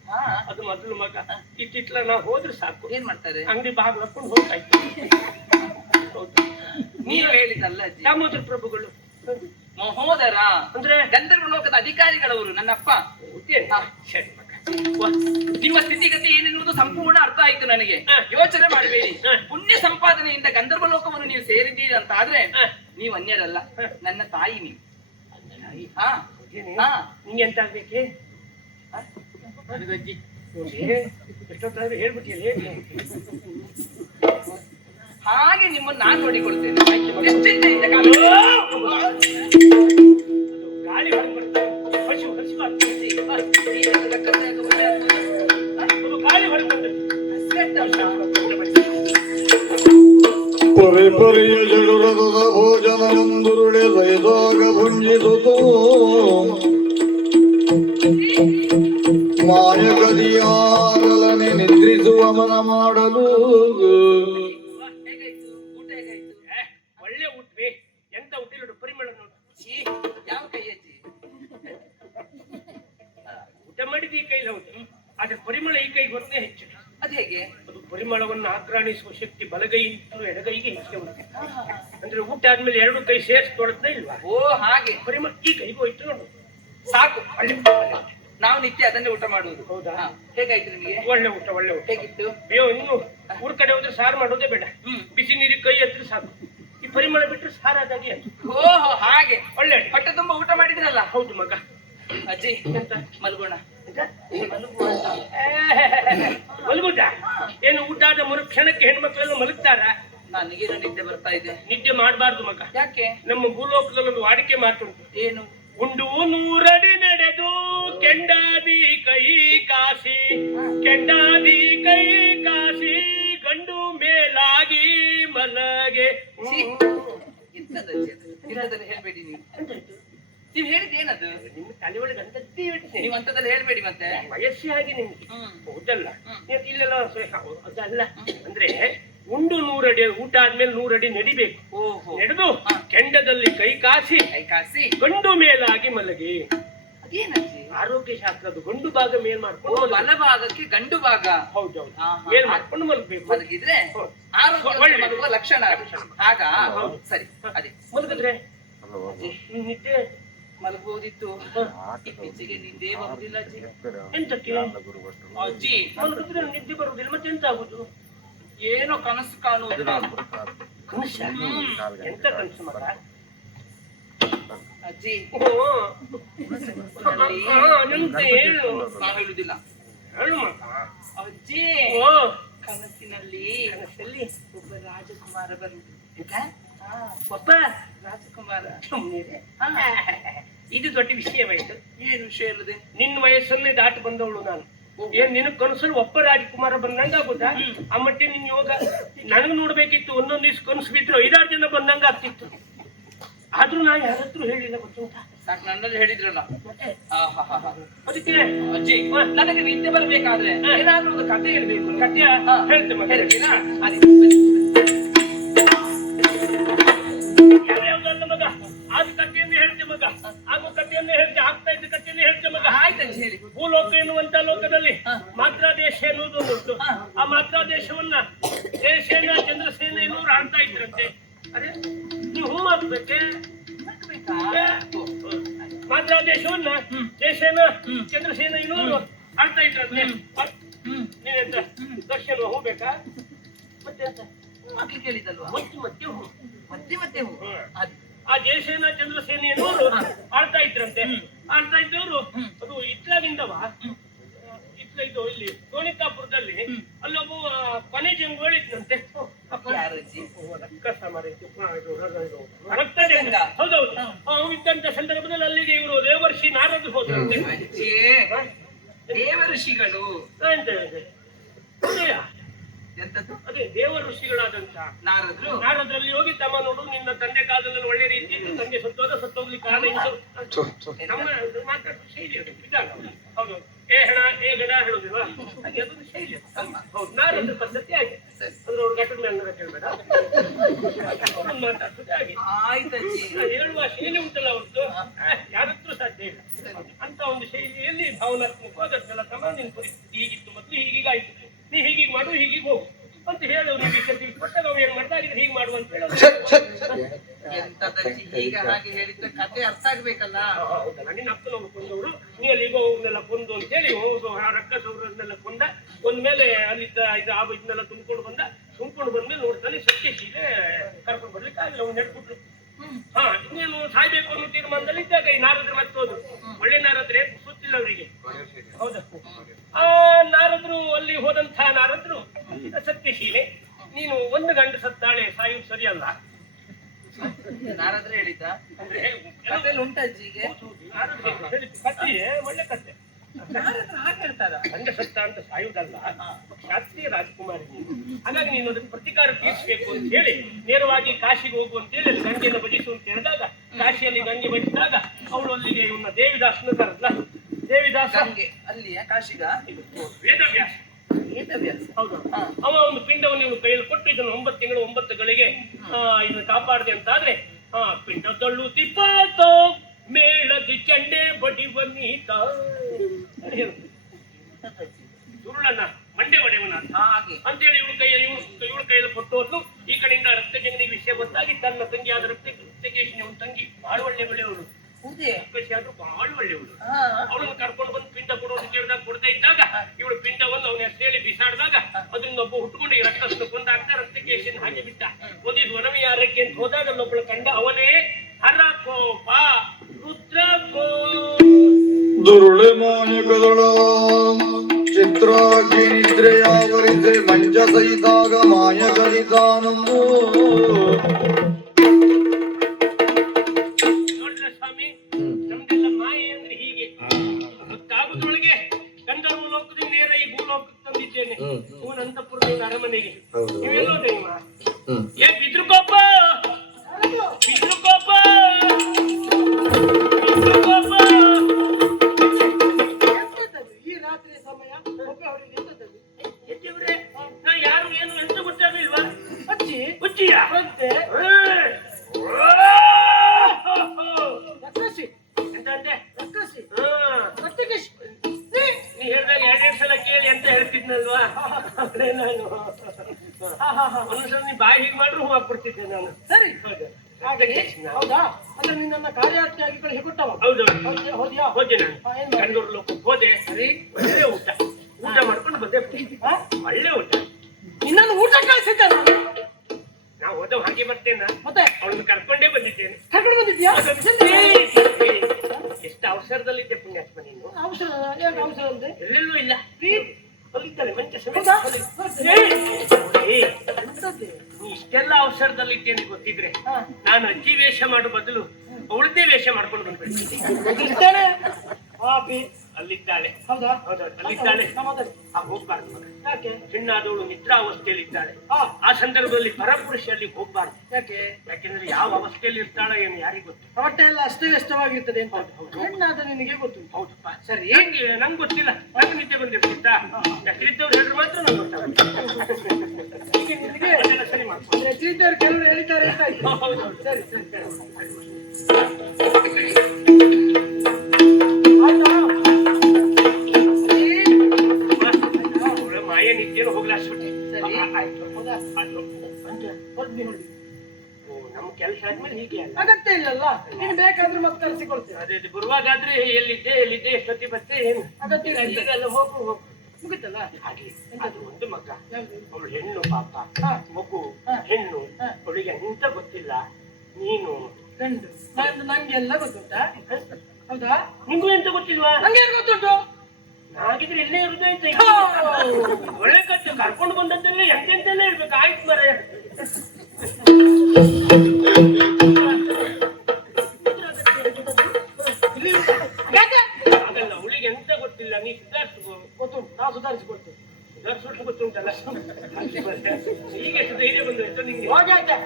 ಅದು ಮೊದಲು ಮಗ. ಇತ್ತಿಟ್ಲ ನಾ ಹೋದ್ರೆ ಸಾಕು ಏನ್ ಮಾಡ್ತಾರೆ, ಅಂಗಡಿ ಬಾಗಿಲು ಹಾಕೊಂಡು ಹೋಗ್ತಾ ಇತ್ತು. ನೀವು ಹೇಳಿದಲ್ಲ ದಾಮೋದರ ಪ್ರಭುಗಳು ಮಹೋದರ ಅಂದ್ರೆ ಗಂಧರ್ವ ಲೋಕದ ಅಧಿಕಾರಿಗಳವರು ನನ್ನಪ್ಪ. ಸರಿ ಮಗ, ನಿಮ್ಮ ಸ್ಥಿತಿಗತಿ ಏನೆನ್ನುವುದು ಸಂಪೂರ್ಣ ಅರ್ಥ ಆಯ್ತು ನನಗೆ. ಯೋಚನೆ ಮಾಡಬೇಡಿ. ಪುಣ್ಯ ಸಂಪಾದನೆಯಿಂದ ಗಂಧರ್ವ ಲೋಕವನ್ನು ನೀವು ಸೇರಿದ್ದೀರಿ ಅಂತ ಆದ್ರೆ ನೀವು ಅನ್ಯರಲ್ಲ, ನನ್ನ ತಾಯಿ ನೀವು. ನಿಂಗೆ ಎಂತ ಆಗ್ಬೇಕೆ? ಎಷ್ಟೊತ್ತಾದ್ರೂ ಹೇಳ್ಬಿಟ್ಟಿಯಲ್ಲ, ಹೇಗೆ? ಹಾಗೆ ನಿಮ್ಮನ್ನು ನಾನು ನೋಡಿಕೊಳ್ತೇನೆ. ನಿಶ್ಚಿಂತೆಯಿಂದ ಗಾಳಿ ಹೊರಬರ್ತದೆ, ಹಸು ಹಸಿವಾಗ್ತದೆ. ಗಾಳಿ ಹೊರಬರ್ತದೆ. ಪೊರೆ ಪೊರೆಯ ಜಡುರದ ಭೋಜನವೊಂದುರುಳೆ ಬಯದಾಗ ಭುಂಜಿಸುತ್ತೋ ಮಾಯಗದಿಯಾಗಲನೆ ನಿದ್ರಿಸುವ ಮನ ಮಾಡಲು. ಒಳ್ಳೆ ಊಟವೇ, ಎಂತ ಊಟ ನೋಡು, ಪರಿಮಳ ನೋಡು. ಯಾವ ಕೈ ಅಜ್ಜಿ? ಊಟ ಮಾಡಿದ ಈ ಕೈಲಿ ಹೌದು, ಆದ್ರೆ ಪರಿಮಳ ಈ ಕೈಗೆ ಬರೋದೇ ಹೆಚ್ಚು. ಅದು ಹೇಗೆ? ಅದು ಪರಿಮಳವನ್ನು ಆಕ್ರಾಣಿಸುವ ಶಕ್ತಿ ಬಲಗೈ ಇತ್ತು ಎಡಗೈಗೆ ಹೆಚ್ಚು ಉಂಟು. ಅಂದ್ರೆ ಊಟ ಆದ್ಮೇಲೆ ಎರಡು ಕೈ ಸೇರಿಸಿ ತೊಡದ್ದೇ ಇಲ್ವಾ? ಓ ಹಾಗೆ. ಪರಿಮಳ ಈ ಕೈಗೂ ಹೋಯ್ತು ನೋಡು. ಸಾಕು, ನಾವು ನಿತ್ಯ ಅದನ್ನೇ ಊಟ ಮಾಡುವುದು. ಹೌದಾ? ಹೇಗಾಯ್ತು ನಿಮಗೆ? ಒಳ್ಳೆ ಊಟ, ಒಳ್ಳೆ ಊಟ. ಹೇಗಿತ್ತು? ಅಯ್ಯೋ, ಇನ್ನು ಊರ್ ಕಡೆ ಹೋದ್ರೆ ಸಾರು ಮಾಡೋದೇ ಬೇಡ, ಬಿಸಿ ನೀರಿಗೆ ಕೈ ಎತ್ತಿದ್ರೆ ಸಾಕು. ಈ ಪರಿಮಳ ಬಿಟ್ಟರೆ ಸಾರಾದಾಗಿ ಆಯ್ತು. ಓಹೋ ಹಾಗೆ. ಒಳ್ಳೆ ಹೊಟ್ಟೆ ತುಂಬಾ ಊಟ ಮಾಡಿದ್ರಲ್ಲ? ಹೌದು ಮಗ. ಅಜ್ಜಿ ಎಂತ ಮಲ್ಗೋಣ. ಮಲಗುದ? ಏನು ಊಟ ಆದ ಮರುಕ್ಷಣಕ್ಕೆ ಹೆಣ್ಮಕ್ಳೆಲ್ಲ ಮಲಗ್ತಾರ? ನನಗೇನು ನಿದ್ದೆ ಬರ್ತಾ ಇದೆ. ನಿದ್ದೆ ಮಾಡಬಾರ್ದು ಮಗ. ಯಾಕೆ? ನಮ್ಮ ಭೂಲೋಕದಲ್ಲಿ ಒಂದು ವಾಡಿಕೆ ಮಾತುಂಟು. ಏನು? ಉಂಡು 100 ಅಡಿ ನಡೆದು ಕೆಂಡಾದಿ ಕೈ ಕಾಸಿ, ಕೆಂಡಾದಿ ಕೈ ಕಾಸಿ ಗಂಡು ಮೇಲಾಗಿ ಮಲಗೆ. ಇಂಥದ್ದನ್ನು ಹೇಳ್ಬೇಡಿ ನೀವು. ನೀವು ಹೇಳಿದ್ದೇನದು? ನಿಮ್ಮ ತಲೆ ಒಳಗೆ ಅಂತದ್ದೇ ಹೇಳ್ತೀನಿ. ನೀವು ಅಂತದಲ್ಲಿ ಹೇಳ್ಬೇಡಿ ಮತ್ತೆ. ವಯಸ್ಸೇ ಹಾಗೆ ನಿಮ್ಗೆ. ಹೌದಲ್ಲ? ಇಲ್ಲೆಲ್ಲ ಅದಲ್ಲ. ಅಂದ್ರೆ ಉಂಡು 100 ಅಡಿ ಊಟ ಆದ್ಮೇಲೆ 100 ಅಡಿ ನಡಿಬೇಕು. ಓಹೋ. ನಡೆದು ಕೆಂಡದಲ್ಲಿ ಕೈ ಕಾಸಿ ಗಂಡು ಮೇಲಾಗಿ ಮಲಗಿ. ಅದೇನಜ್ಜಿ? ಆರೋಗ್ಯ ಶಾಸ್ತ್ರದ್ದು ಗಂಡು ಭಾಗ ಮೇಲ್ ಮಾಡ್ಕೊಂಡು ಬಲ ಭಾಗಕ್ಕೆ ಗಂಡು ಭಾಗ. ಹೌದೌದು, ಮೇಲ್ ಮಾಡ್ಕೊಂಡು ಮಲಗಬೇಕು. ಮಲಗಿದ್ರೆ ಆರೋಗ್ಯ ಮಲಗುವ ಲಕ್ಷಣ. ಆಗ ಸರಿ. ಅದೇ ಮಲಗಿದ್ರೆ ನಿದ್ದೆ ಮಲಗಬಹುದಿತ್ತು. ಇತ್ತೀಚೆಗೆ ನಿದ್ದೆ ಬರುವುದಿಲ್ಲ ಅಜ್ಜಿ. ಎಂತಕ್ಕೆ? ಅಜ್ಜಿ ಮಲಗಿದ್ರೆ ನಿದ್ದೆ ಬರುವುದಿಲ್ಲ, ಮತ್ತೆ ಎಂತ ಆಗುದು? ಏನೋ ಕನಸು ಕಾಣುವುದು ನಾನು. ಕನಸ ಎಂತ ಕನಸು ಮಗ? ಅಜ್ಜಿ ನಿಂತ ಹೇಳು. ನಾ ಹೇಳುದಿಲ್ಲ. ಹೇಳು ಮಗ. ಅಜ್ಜಿ ಓ ಕನಸಿನಲ್ಲಿ ಕನಸಲ್ಲಿ ಒಬ್ಬ ರಾಜಕುಮಾರ ಬಂದು ಒಬ್ಬ ರಾಜಕುಮಾರ ಸುಮ್ಮನೆ ಇದು ದೊಡ್ಡ ವಿಷಯವಾಯ್ತು. ಏನು ವಿಷಯ ಇಲ್ಲದೆ ನಿನ್ನ ವಯಸ್ಸನ್ನೇ ದಾಟಿ ಬಂದವಳು ನಾನು. ಏನ್ ನಿನ್ನ ಕನಸಲ್ಲಿ ಒಬ್ಬ ರಾಜಕುಮಾರ ಬಂದಂಗ ಆಗುತ್ತಾ? ಆ ಮಟ್ಟಿಗೆ ನಿನ್ ಯೋಗ ನನಗ್ ನೋಡ್ಬೇಕಿತ್ತು. ಒಂದೊಂದ್ ದಿವ್ಸ ಕನಸು ಬಿದ್ರು 5-6 ಜನ ಬಂದಂಗ ಆಗ್ತಿತ್ತು. ಆದ್ರೂ ನಾ ಯಾರತ್ರ ಹೇಳಿಲ್ಲ ಗೊತ್ತುಂಟಾ? ಸಾಕು ನನ್ನಲ್ಲಿ ಹೇಳಿದ್ರಲ್ಲ. ಮತ್ತೆ ಆಹಾಹಾಹಾ. ಅದಕ್ಕೆ ಅಜ್ಜಿ ನನಗೆ ನಿದ್ದೆ ಬರಬೇಕಾದ್ರೆ ಏನಾದ್ರೂ ಒಂದು ಕಥೆ ಹೇಳ್ಬೇಕು. ಕಥೆ ಹೇಳ್ತೆ ಮಗ. ಹೇಳ್ತೀನಾ? ಅದೇ ಯಾವ್ಯಾವ್ದಲ್ಲ ಮಗ. ಆದ ಕಥೆಯನ್ನೇ ಹೇಳ್ತೆ ಮಗ. ಆಗೋ ಕಥೆಯನ್ನೇ ಹೇಳ್ತೆ. ಆಗ್ತಾ ಇದ್ದ ಕಥೆಯನ್ನೇ ಹೇಳ್ತೆ ಮಗ. ಆಯ್ತಜ್ಜಿ ಹೇಳಿ. ಭೂಲೋಕ ಎನ್ನುವಂತ ಲೋಕದಲ್ಲಿ ಮಾತ್ರ ದೇಶ ಎನ್ನುವುದು ಉಂಟು. ಆ ಮಾತ್ರ ದೇಶವನ್ನ ದೇಶೇನ ಚಂದ್ರಸೇನ ಎನ್ನುವರು ಆಳ್ತಾ ಇದ್ರಂತೆ. ಅದೇ ನೀವು ಹೂ ಹಾಕ್ಬೇಕೆ? ಮಾತ್ರ ದೇಶವನ್ನ ದೇಶೇನ ಚಂದ್ರಸೇನ ಎನ್ನುವರು ಆಳ್ತಾ ಇದ್ರಂತೆ. ನೀವೆಂತ ದರ್ಶನ ಹೋಗ್ಬೇಕಾ? ಮತ್ತೆ ಅಂತ ಮಕ್ಳು ಕೇಳಿದಲ್ವಾ? ಮತ್ತೆ ಹೂ. ಮತ್ತೆ ಹೂ. ಆ ಜಯಸೇನ ಚಂದ್ರಸೇನ ಎನ್ನುವರು ಆಳ್ತಾ ಇದ್ರಂತೆ. ಆಳ್ತಾ ಇದ್ದವರು ಅದು ಇತ್ಲಾದಿಂದವ ಇದು ಇಲ್ಲಿ ಸೋನಿಕಾಪುರದಲ್ಲಿ ಅಲ್ಲೊಬ್ಬ ಕೊನೆ ಜಂಗೋಳ ಇದ್ದಂತೆ. ಯಾರಜ್ಜಿ? ರಕ್ತಜಂಗ. ಹೌದೌದು. ಅವು ಇದ್ದಂತ ಸಂದರ್ಭದಲ್ಲಿ ಅಲ್ಲಿಗೆ ಇವರು ದೇವರ್ಷಿ ನಾರದ್ರು ಹೋದ್ರಂತೆ. ಅಜ್ಜಿ ದೇವ ಋಷಿಗಳು ಎಂತ ಹೇಳಿದೆ? ಹೌದಯ್ಯ? ಎಂತದ್ದು? ಅದೇ ದೇವ ಋಷಿಗಳಾದಂತ ನಾರದ್ರು ನಾರದ್ರಲ್ಲಿ ಹೋಗಿ ತಮ್ಮ ನೋಡು ನಿನ್ನ ತಂದೆ ಕಾಲದಲ್ಲಿ ಒಳ್ಳೆ ರೀತಿ ಇತ್ತು. ತಂದೆ ಸತ್ತೋಗ್ಲಿಕ್ಕೆ ಕಾರಣ ಇತ್ತು. ನಮ್ಮ ಮಾತಾಡೋ ಶೈಲಿ ಅದು ವಿಧಾನ. ಹೌದು. ಏ ಹೆಣ ಏ ಗಡ ಹೇಳುದಿಲ್ವಾ? ಹಾಗೆ ಅದೊಂದು ಶೈಲಿ. ಹೌದು. ನಾರದ್ರ ಪದ್ಧತಿ ಹಾಗೆ. ಅಂದ್ರೆ ಅವ್ರು ಗಟ್ಟದ ಮೇಲೆ ಕೇಳ್ಬೇಡ. ಮಾತಾಡ್ತದೆ ಹಾಗೆ. ಆಯ್ತಜ್ಜಿ. ಹೇಳುವ ಶೈಲಿ ಉಂಟಲ್ಲ ಅವ್ರದ್ದು ಯಾರತ್ರ ಸಾಧ್ಯ ಇಲ್ಲ. ಅಂತ ಒಂದು ಶೈಲಿಯಲ್ಲಿ ಭಾವನಾತ್ಮಕವಾದ ಅದನ್ನೆಲ್ಲ ಕ್ರಮ ನಿನ್ ಪರಿಸ್ಥಿತಿ ಹೀಗಿತ್ತು ಮೊದಲು ಹೀಗೀಗಾಯ್ತು. ನೀ ಹೀಗೀಗ್ ಮಾಡು ಹೀಗೀಗ್ ಹೋಗು ಅಂತ ಹೇಳೋರು. ನಿಮಗೆ ಕೊಟ್ಟಾಗ ಅವ್ರು ಏನ್ ಮಾಡ್ತಾರೆ ಹೀಗೆ ಮಾಡುವ ಅಂತ ಹೇಳೋದು. ಎಂತದಜ್ಜಿ ಈಗ ಹಾಗೆ ಹೇಳಿದ್ರೆ ಕತೆ ಅರ್ಥ ಆಗ್ಬೇಕಲ್ಲ. ಹೌದಲ್ಲ? ನಿನ್ನ ಅಪ್ಪನವ್ರು ಕೊಂದವರು ನೀ ಅಲ್ಲಿ ಈಗ ಅವನ್ನೆಲ್ಲ ಕೊಂದು ಅಂತ ಹೇಳಿ ಹೋಗು ರಕ್ಕಸವ್ರನ್ನೆಲ್ಲ ಕೊಂದ. ಒಂದ್ಮೇಲೆ ಅಲ್ಲಿದ್ದ ಇದನ್ನೆಲ್ಲ ತುಂಬಿಕೊಂಡು ಬಂದ್ಮೇಲೆ ನೋಡ್ತಾನೆ ಸತ್ಯಶೀಲೆ ಕರ್ಕೊಂಡು ಬರ್ಲಿಕ್ಕೆ ಆಗಿಲ್ಲ. ಅವ್ನು ನೆಡ್ಬಿಟ್ರು. ಇನ್ನೇನು ಸಾಯ್ಬೇಕು ಅನ್ನೋ ತೀರ್ಮಾನದಲ್ಲಿ ಇದ್ದಾಗ ಈ ನಾರದ್ರು ಮತ್ತೆ ಹೋದ್ರು. ಒಳ್ಳೆ ನಾರದ್ರೆ ಸುತ್ತಿಲ್ಲ ಅವರಿಗೆ. ಹೌದಾ? ಆ ನಾರದ್ರು ಅಲ್ಲಿ ಹೋದಂತಹ ನಾರದ್ರು ಸತ್ಯಶೀಲೆ ನೀನು ಒಂದು ಗಂಡು ಸತ್ತಾಳೆ ಸಾಯುವುದು ಸರಿಯಲ್ಲ. ನಾರದ್ರೆ ಹೇಳಿದ್ದ ಅಂದ್ರೆ ಕಥೆಯಲ್ಲಿ ಉಂಟಜ್ಜಿಗೆ ಕಥೆಯೇ ಒಳ್ಳೆ ಕಥೆ. ನಾರದ್ರ ಹಾಗೆ ಹೇಳ್ತಾರ ಗಂಡ ಸತ್ತ ಅಂತ ಸಾಯುವುದಲ್ಲ, ಶಾಸ್ತ್ರೀಯ ರಾಜಕುಮಾರಿ ನೀನು. ಹಾಗಾಗಿ ನೀನು ಅದಕ್ಕೆ ಪ್ರತಿಕಾರ ತೀರಿಸಬೇಕು ಅಂತ ಹೇಳಿ ನೇರವಾಗಿ ಕಾಶಿಗೆ ಹೋಗು ಅಂತ ಹೇಳಿ ಅಲ್ಲಿ ಗಂಗೆಯನ್ನು ಭಜಿಸು ಅಂತ ಹೇಳಿದಾಗ ಕಾಶಿಯಲ್ಲಿ ಗಂಗೆ ಭಜಿಸಿದಾಗ ಅವಳು ಅಲ್ಲಿಗೆ ಇವನ್ನ ದೇವಿದಾಸನ ಕರೆದ್ಲ. ದೇವಿದಾಸ ಅಲ್ಲಿಯ ಕಾಶಿಗ ವೇದವ್ಯಾಸ. ಹೌದು. ಅವ ಒಂದು ಪಿಂಡವನ್ನು ಇವನು ಕೈಯಲ್ಲಿ ಕೊಟ್ಟು ಇದನ್ನು 9 ತಿಂಗಳು 9 ಗಳಿಗೆ ಇದನ್ನು ಕಾಪಾಡಿದೆ ಅಂತಾದ್ರೆ ಪಿಂಡದಳ್ಳು ತಿಪ್ಪಾತೋ ಮೇಳದಿ ಚಂಡೆ ಬಡಿವ ನೀತ ಸುರುಳನ್ನ ಮಂಡೆ ಒಡೆಯವನ ಹಾಗೆ ಅಂತೇಳಿ ಇವಳ ಕೈಯಲ್ಲಿ ಕೊಟ್ಟು ಹೋದ್ಲು. ಈ ಕಡೆಯಿಂದ ರಕ್ತಜಂಗನಿಗೆ ವಿಷಯ ಗೊತ್ತಾಗಿ ತನ್ನ ತಂಗಿಯಾದ ರಕ್ತಕೇಶಿನಿ ಅವನ ತಂಗಿ ಬಹಳ ಒಳ್ಳೆಯವಳು. ಆದ್ರೂ ಬಹಳ ಒಳ್ಳೆಯವಳು. ಅವಳನ್ನು ಕರ್ಕೊಂಡು ಬಂದು ಪಿಂಡ ಕೊಡೋದು ಕೇಳಿದಾಗ ಕೊಡದೇ ಇದ್ದಾಗ ಇವಳು ಪಿಂಡವನ್ನು ಅವನ ಹೆಸರಲ್ಲಿ ಬಿಸಾಡಿದಾಗ ಅದರಿಂದ ಒಬ್ಬ ಹುಟ್ಟುಕೊಂಡು ಈ ರಕ್ತವನ್ನು ಕೊಂದಾಗ್ತಾ ರಕ್ತಕೇಶನ್ ಹಾಗೆ ಬಿಟ್ಟ. ಒಂದಿದ್ದು ವನವಿ ಯಾರಕ್ಕೆ ಅಂತ ಹೋದಾಗ ಅಲ್ಲೊಬ್ಬಳು ಕಂಡ ಅವನೇ ಹರಕೋಪ ರುದ್ರಕೋ ದುರುಳೆ ಮೋನಿಕದೊಳ ಚಿತ್ರಾಗಿ ನಿದ್ರೆಯಾವರಿಸಿ ಮಂಚ ಸಹಿತಾಗ ಮಾಯ ಕಲಿತಾನಂದು ಅರಮನೆಗೆ ನೀವೆಲ್ಲೋದೆ ಏ ಬಿದ್ರುಕೋಪ ಬಿದ್ರುಕೋಪ ಈ ರಾತ್ರಿ ಸಮಯ ಎತ್ತಿವ್ರೆ ನಾ ಯಾರು ಏನು ಎಂತ ಗೊತ್ತಾಗಲಿಲ್ವಾ? ಅಜ್ಜಿ ಅಜ್ಜಿಯ ಮತ್ತೆ ಎಂತ ಅಂದೆ ನೀ ಹೇಳಿದಾಗ 2 ಸಲ ಕೇಳಿ ಅಂತ ಹೇಳ್ತಿದ್ನಲ್ವಾ? ನಾನು ಒಂದ್ಸಲ ನೀ ಬಾಯಿ ಹೀಗೆ ಮಾಡ್ರು ಹೂ ಹಾಕ್ಬಿಡ್ತಿದ್ದೆ ನಾನು. ಸರಿ ಹೌದಾ? ಅಂದ್ರೆ ನಿನ್ನ ಕಾರ್ಯಾರ್ಥಿಯಾಗಿ ಕಳಿಸಿ ಕೊಟ್ಟವ? ಹೌದು. ಹೋದ್ಯಾ? ಹೋದೆ ನಾನು ಬೆಂಗಳೂರು ಲೋಕಕ್ಕೆ ಹೋದೆ. ಸರಿ ಒಳ್ಳೆ ಊಟ ಮಾಡ್ಕೊಂಡು ಬಂದೆ. ಒಳ್ಳೆ ಊಟ. ನಿನ್ನನ್ನು ಊಟ ಕಳಿಸಿದ್ದೆ ನಾವು ಹೋದವ್ ಹಾಗೆ ಬರ್ತೇನ ಮತ್ತೆ ಅವಳನ್ನು ಕರ್ಕೊಂಡೇ ಬಂದಿದ್ದೇನೆ. ಕರ್ಕೊಂಡು ಬಂದಿದ್ಯಾ? ಎಷ್ಟು ಅವಸರದಲ್ಲಿದ್ದೆ ಪುಣ್ಯಾತ್ಮ ನೀನು. ಅವಸರ ಏನು ಅವಸರ ಅಂತೆ? ಎಲ್ಲೆಲ್ಲೂ ಇಲ್ಲ. ಹೊಲಿತಾಳೆ ಮಂಚ ಹೌದಾ? ನೀ ಇಷ್ಟೆಲ್ಲ ಅವಸರದಲ್ಲಿದ್ದೇನೆ ಗೊತ್ತಿದ್ರೆ ಹಾ. ನಾನು ಅಜ್ಜಿ ವೇಷ ಮಾಡೋ ಬದಲು ಅವಳದ್ದೇ ವೇಷ ಮಾಡ್ಕೊಂಡು ಬಂದ್ಬಿಡ್ತೀನಿ. ಇರ್ತಾನೆ ಪಾಪಿ. ಅಲ್ಲಿದ್ದಾಳೆ. ಹೌದಾ? ಹೌದೌದು ಅಲ್ಲಿದ್ದಾಳೆ. ಸಮಾಧಾನ. ಹೋಗ್ಬಾರ್ದು ಮಗ. ಯಾಕೆ? ಹೆಣ್ಣಾದವಳು ನಿದ್ರಾವಸ್ಥೆಯಲ್ಲಿ ಇದ್ದಾಳೆ. ಆ ಸಂದರ್ಭದಲ್ಲಿ ಪರಪುರುಷ ಅಲ್ಲಿ ಹೋಗ್ಬಾರ್ದು. ಯಾಕೆ? ಯಾಕೆಂದ್ರೆ ಯಾವ ಅವಸ್ಥೆಯಲ್ಲಿ ಇರ್ತಾಳ ಏನು ಯಾರಿಗೂ ಗೊತ್ತು. ಹೊಟ್ಟೆ ಎಲ್ಲ ಅಸ್ತವ್ಯಸ್ತವಾಗಿರ್ತದೆ ಅಂತ ಹೆಣ್ಣಾದ ನಿನಗೆ ಗೊತ್ತು. ಹೌದಪ್ಪ. ಸರಿ. ನಂಗೆ ಗೊತ್ತಿಲ್ಲ. ನಂಗೆ ನಿದ್ದೆ ಬಂದಿರ್ತಿತ್ತ. ಯಾಕಿದ್ದವ್ರು ಹೇಳಿದ್ರೆ ಮಾತ್ರ ನಂಗೆ ಗೊತ್ತಾಗುತ್ತೆ. ಈಗ ನಿನಗೆ ಅದೆಲ್ಲ ಸರಿ ಮಾಡ್ಕೊ. ಹೆಸರಿದ್ದವ್ರು ಕೆಲವರು ಹೇಳಿದ್ದಾರೆ ಅಂತ ಆಯ್ತು. ಸರಿ ಸರಿ ಸರಿ. ಅವಳ ಮಾಯ ನಿದ್ದೆನು ಹೋಗ್ಲಾಸ್ಬಿಟ್ಟೆ. ಸರಿ. ಆಯ್ತು. ಹೌದಾ? ಆಯ್ತು. ಹೊರಡ್ನಿ ಹೊರಡಿ. ಓ, ನಮ್ಮ ಕೆಲಸ ಆದ್ಮೇಲೆ ಹೀಗೆ ಅಲ್ಲ. ಅಗತ್ಯ ಇಲ್ಲಲ್ಲ, ನೀನು ಬೇಕಾದ್ರೆ ಮತ್ತೆ ಕಳಿಸಿಕೊಳ್ತೇನೆ. ಅದೇ ಬರುವಾಗಾದ್ರೆ ಎಲ್ಲಿದ್ದೆ ಎಷ್ಟೊತ್ತಿ ಬರ್ತೆ ಏನು ಅಗತ್ಯ ಇಲ್ಲ. ಈಗೆಲ್ಲ ಹೋಗು ಮುಗಿತಲ್ಲ? ಹಾಗೆ ಅದು ಒಂದು ಮಗ. ಯಾವ್ದು? ಅವಳು ಹೆಣ್ಣು ಪಾಪ. ಹಾ. ಮಗು ಹಾ. ಹೆಣ್ಣು. ಹಾ. ಅವಳಿಗೆ ಎಂತ ಗೊತ್ತಿಲ್ಲ. ನೀನು ಗಂಡು. ನಂಗೆಲ್ಲ ಗೊತ್ತುಂಟಾ? ಹೌದಾ? ನಿಂಗೂ ಎಂತ ಗೊತ್ತಿಲ್ವಾ? ನಂಗೆ ಏನು ಗೊತ್ತುಂಟು? ಹಾಗಿದ್ರೆ ಇಲ್ಲೇ ಇರುದೇ ಅಂತ ಒಳ್ಳೆ ಕಟ್ಟು ಕರ್ಕೊಂಡು ಬಂದದ್ದೆಲ್ಲ ಎಂತೆಂತೆಲ್ಲ ಇರ್ಬೇಕು. ಆಯ್ತು ಮರ. ಯಾಕೆ? ಹಾಗಲ್ಲ, ಅವಳಿಗೆ ಎಂತ ಗೊತ್ತಿಲ್ಲ. ನೀ ಸುಧಾರಿಸ್ಕೋ. ಗೊತ್ತುಂಟು, ನಾವು ಸುಧಾರಿಸಿಕೊಳ್ತೇವೆ. ಸುಧಾರಿಸೋಷ್ಟು ಗೊತ್ತುಂಟಲ್ಲ. ಈಗ ಎಷ್ಟು ಧೈರ್ಯ ಬಂದು ನಿಂಗೆ. ಹೋಗಿ ಆಯ್ತಾ?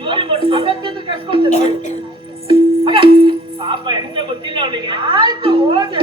ಜೋರಿ ಮಾಡ್ಕೊ. ಅಗತ್ಯ ಇದ್ರೆ ಕರ್ಸ್ಕೊಳ್ತೇನೆ. ಪಾಪ ಎಂತ ಗೊತ್ತಿಲ್ಲ ಅವಳಿಗೆ. ಆಯ್ತು ಹೋಗಿ.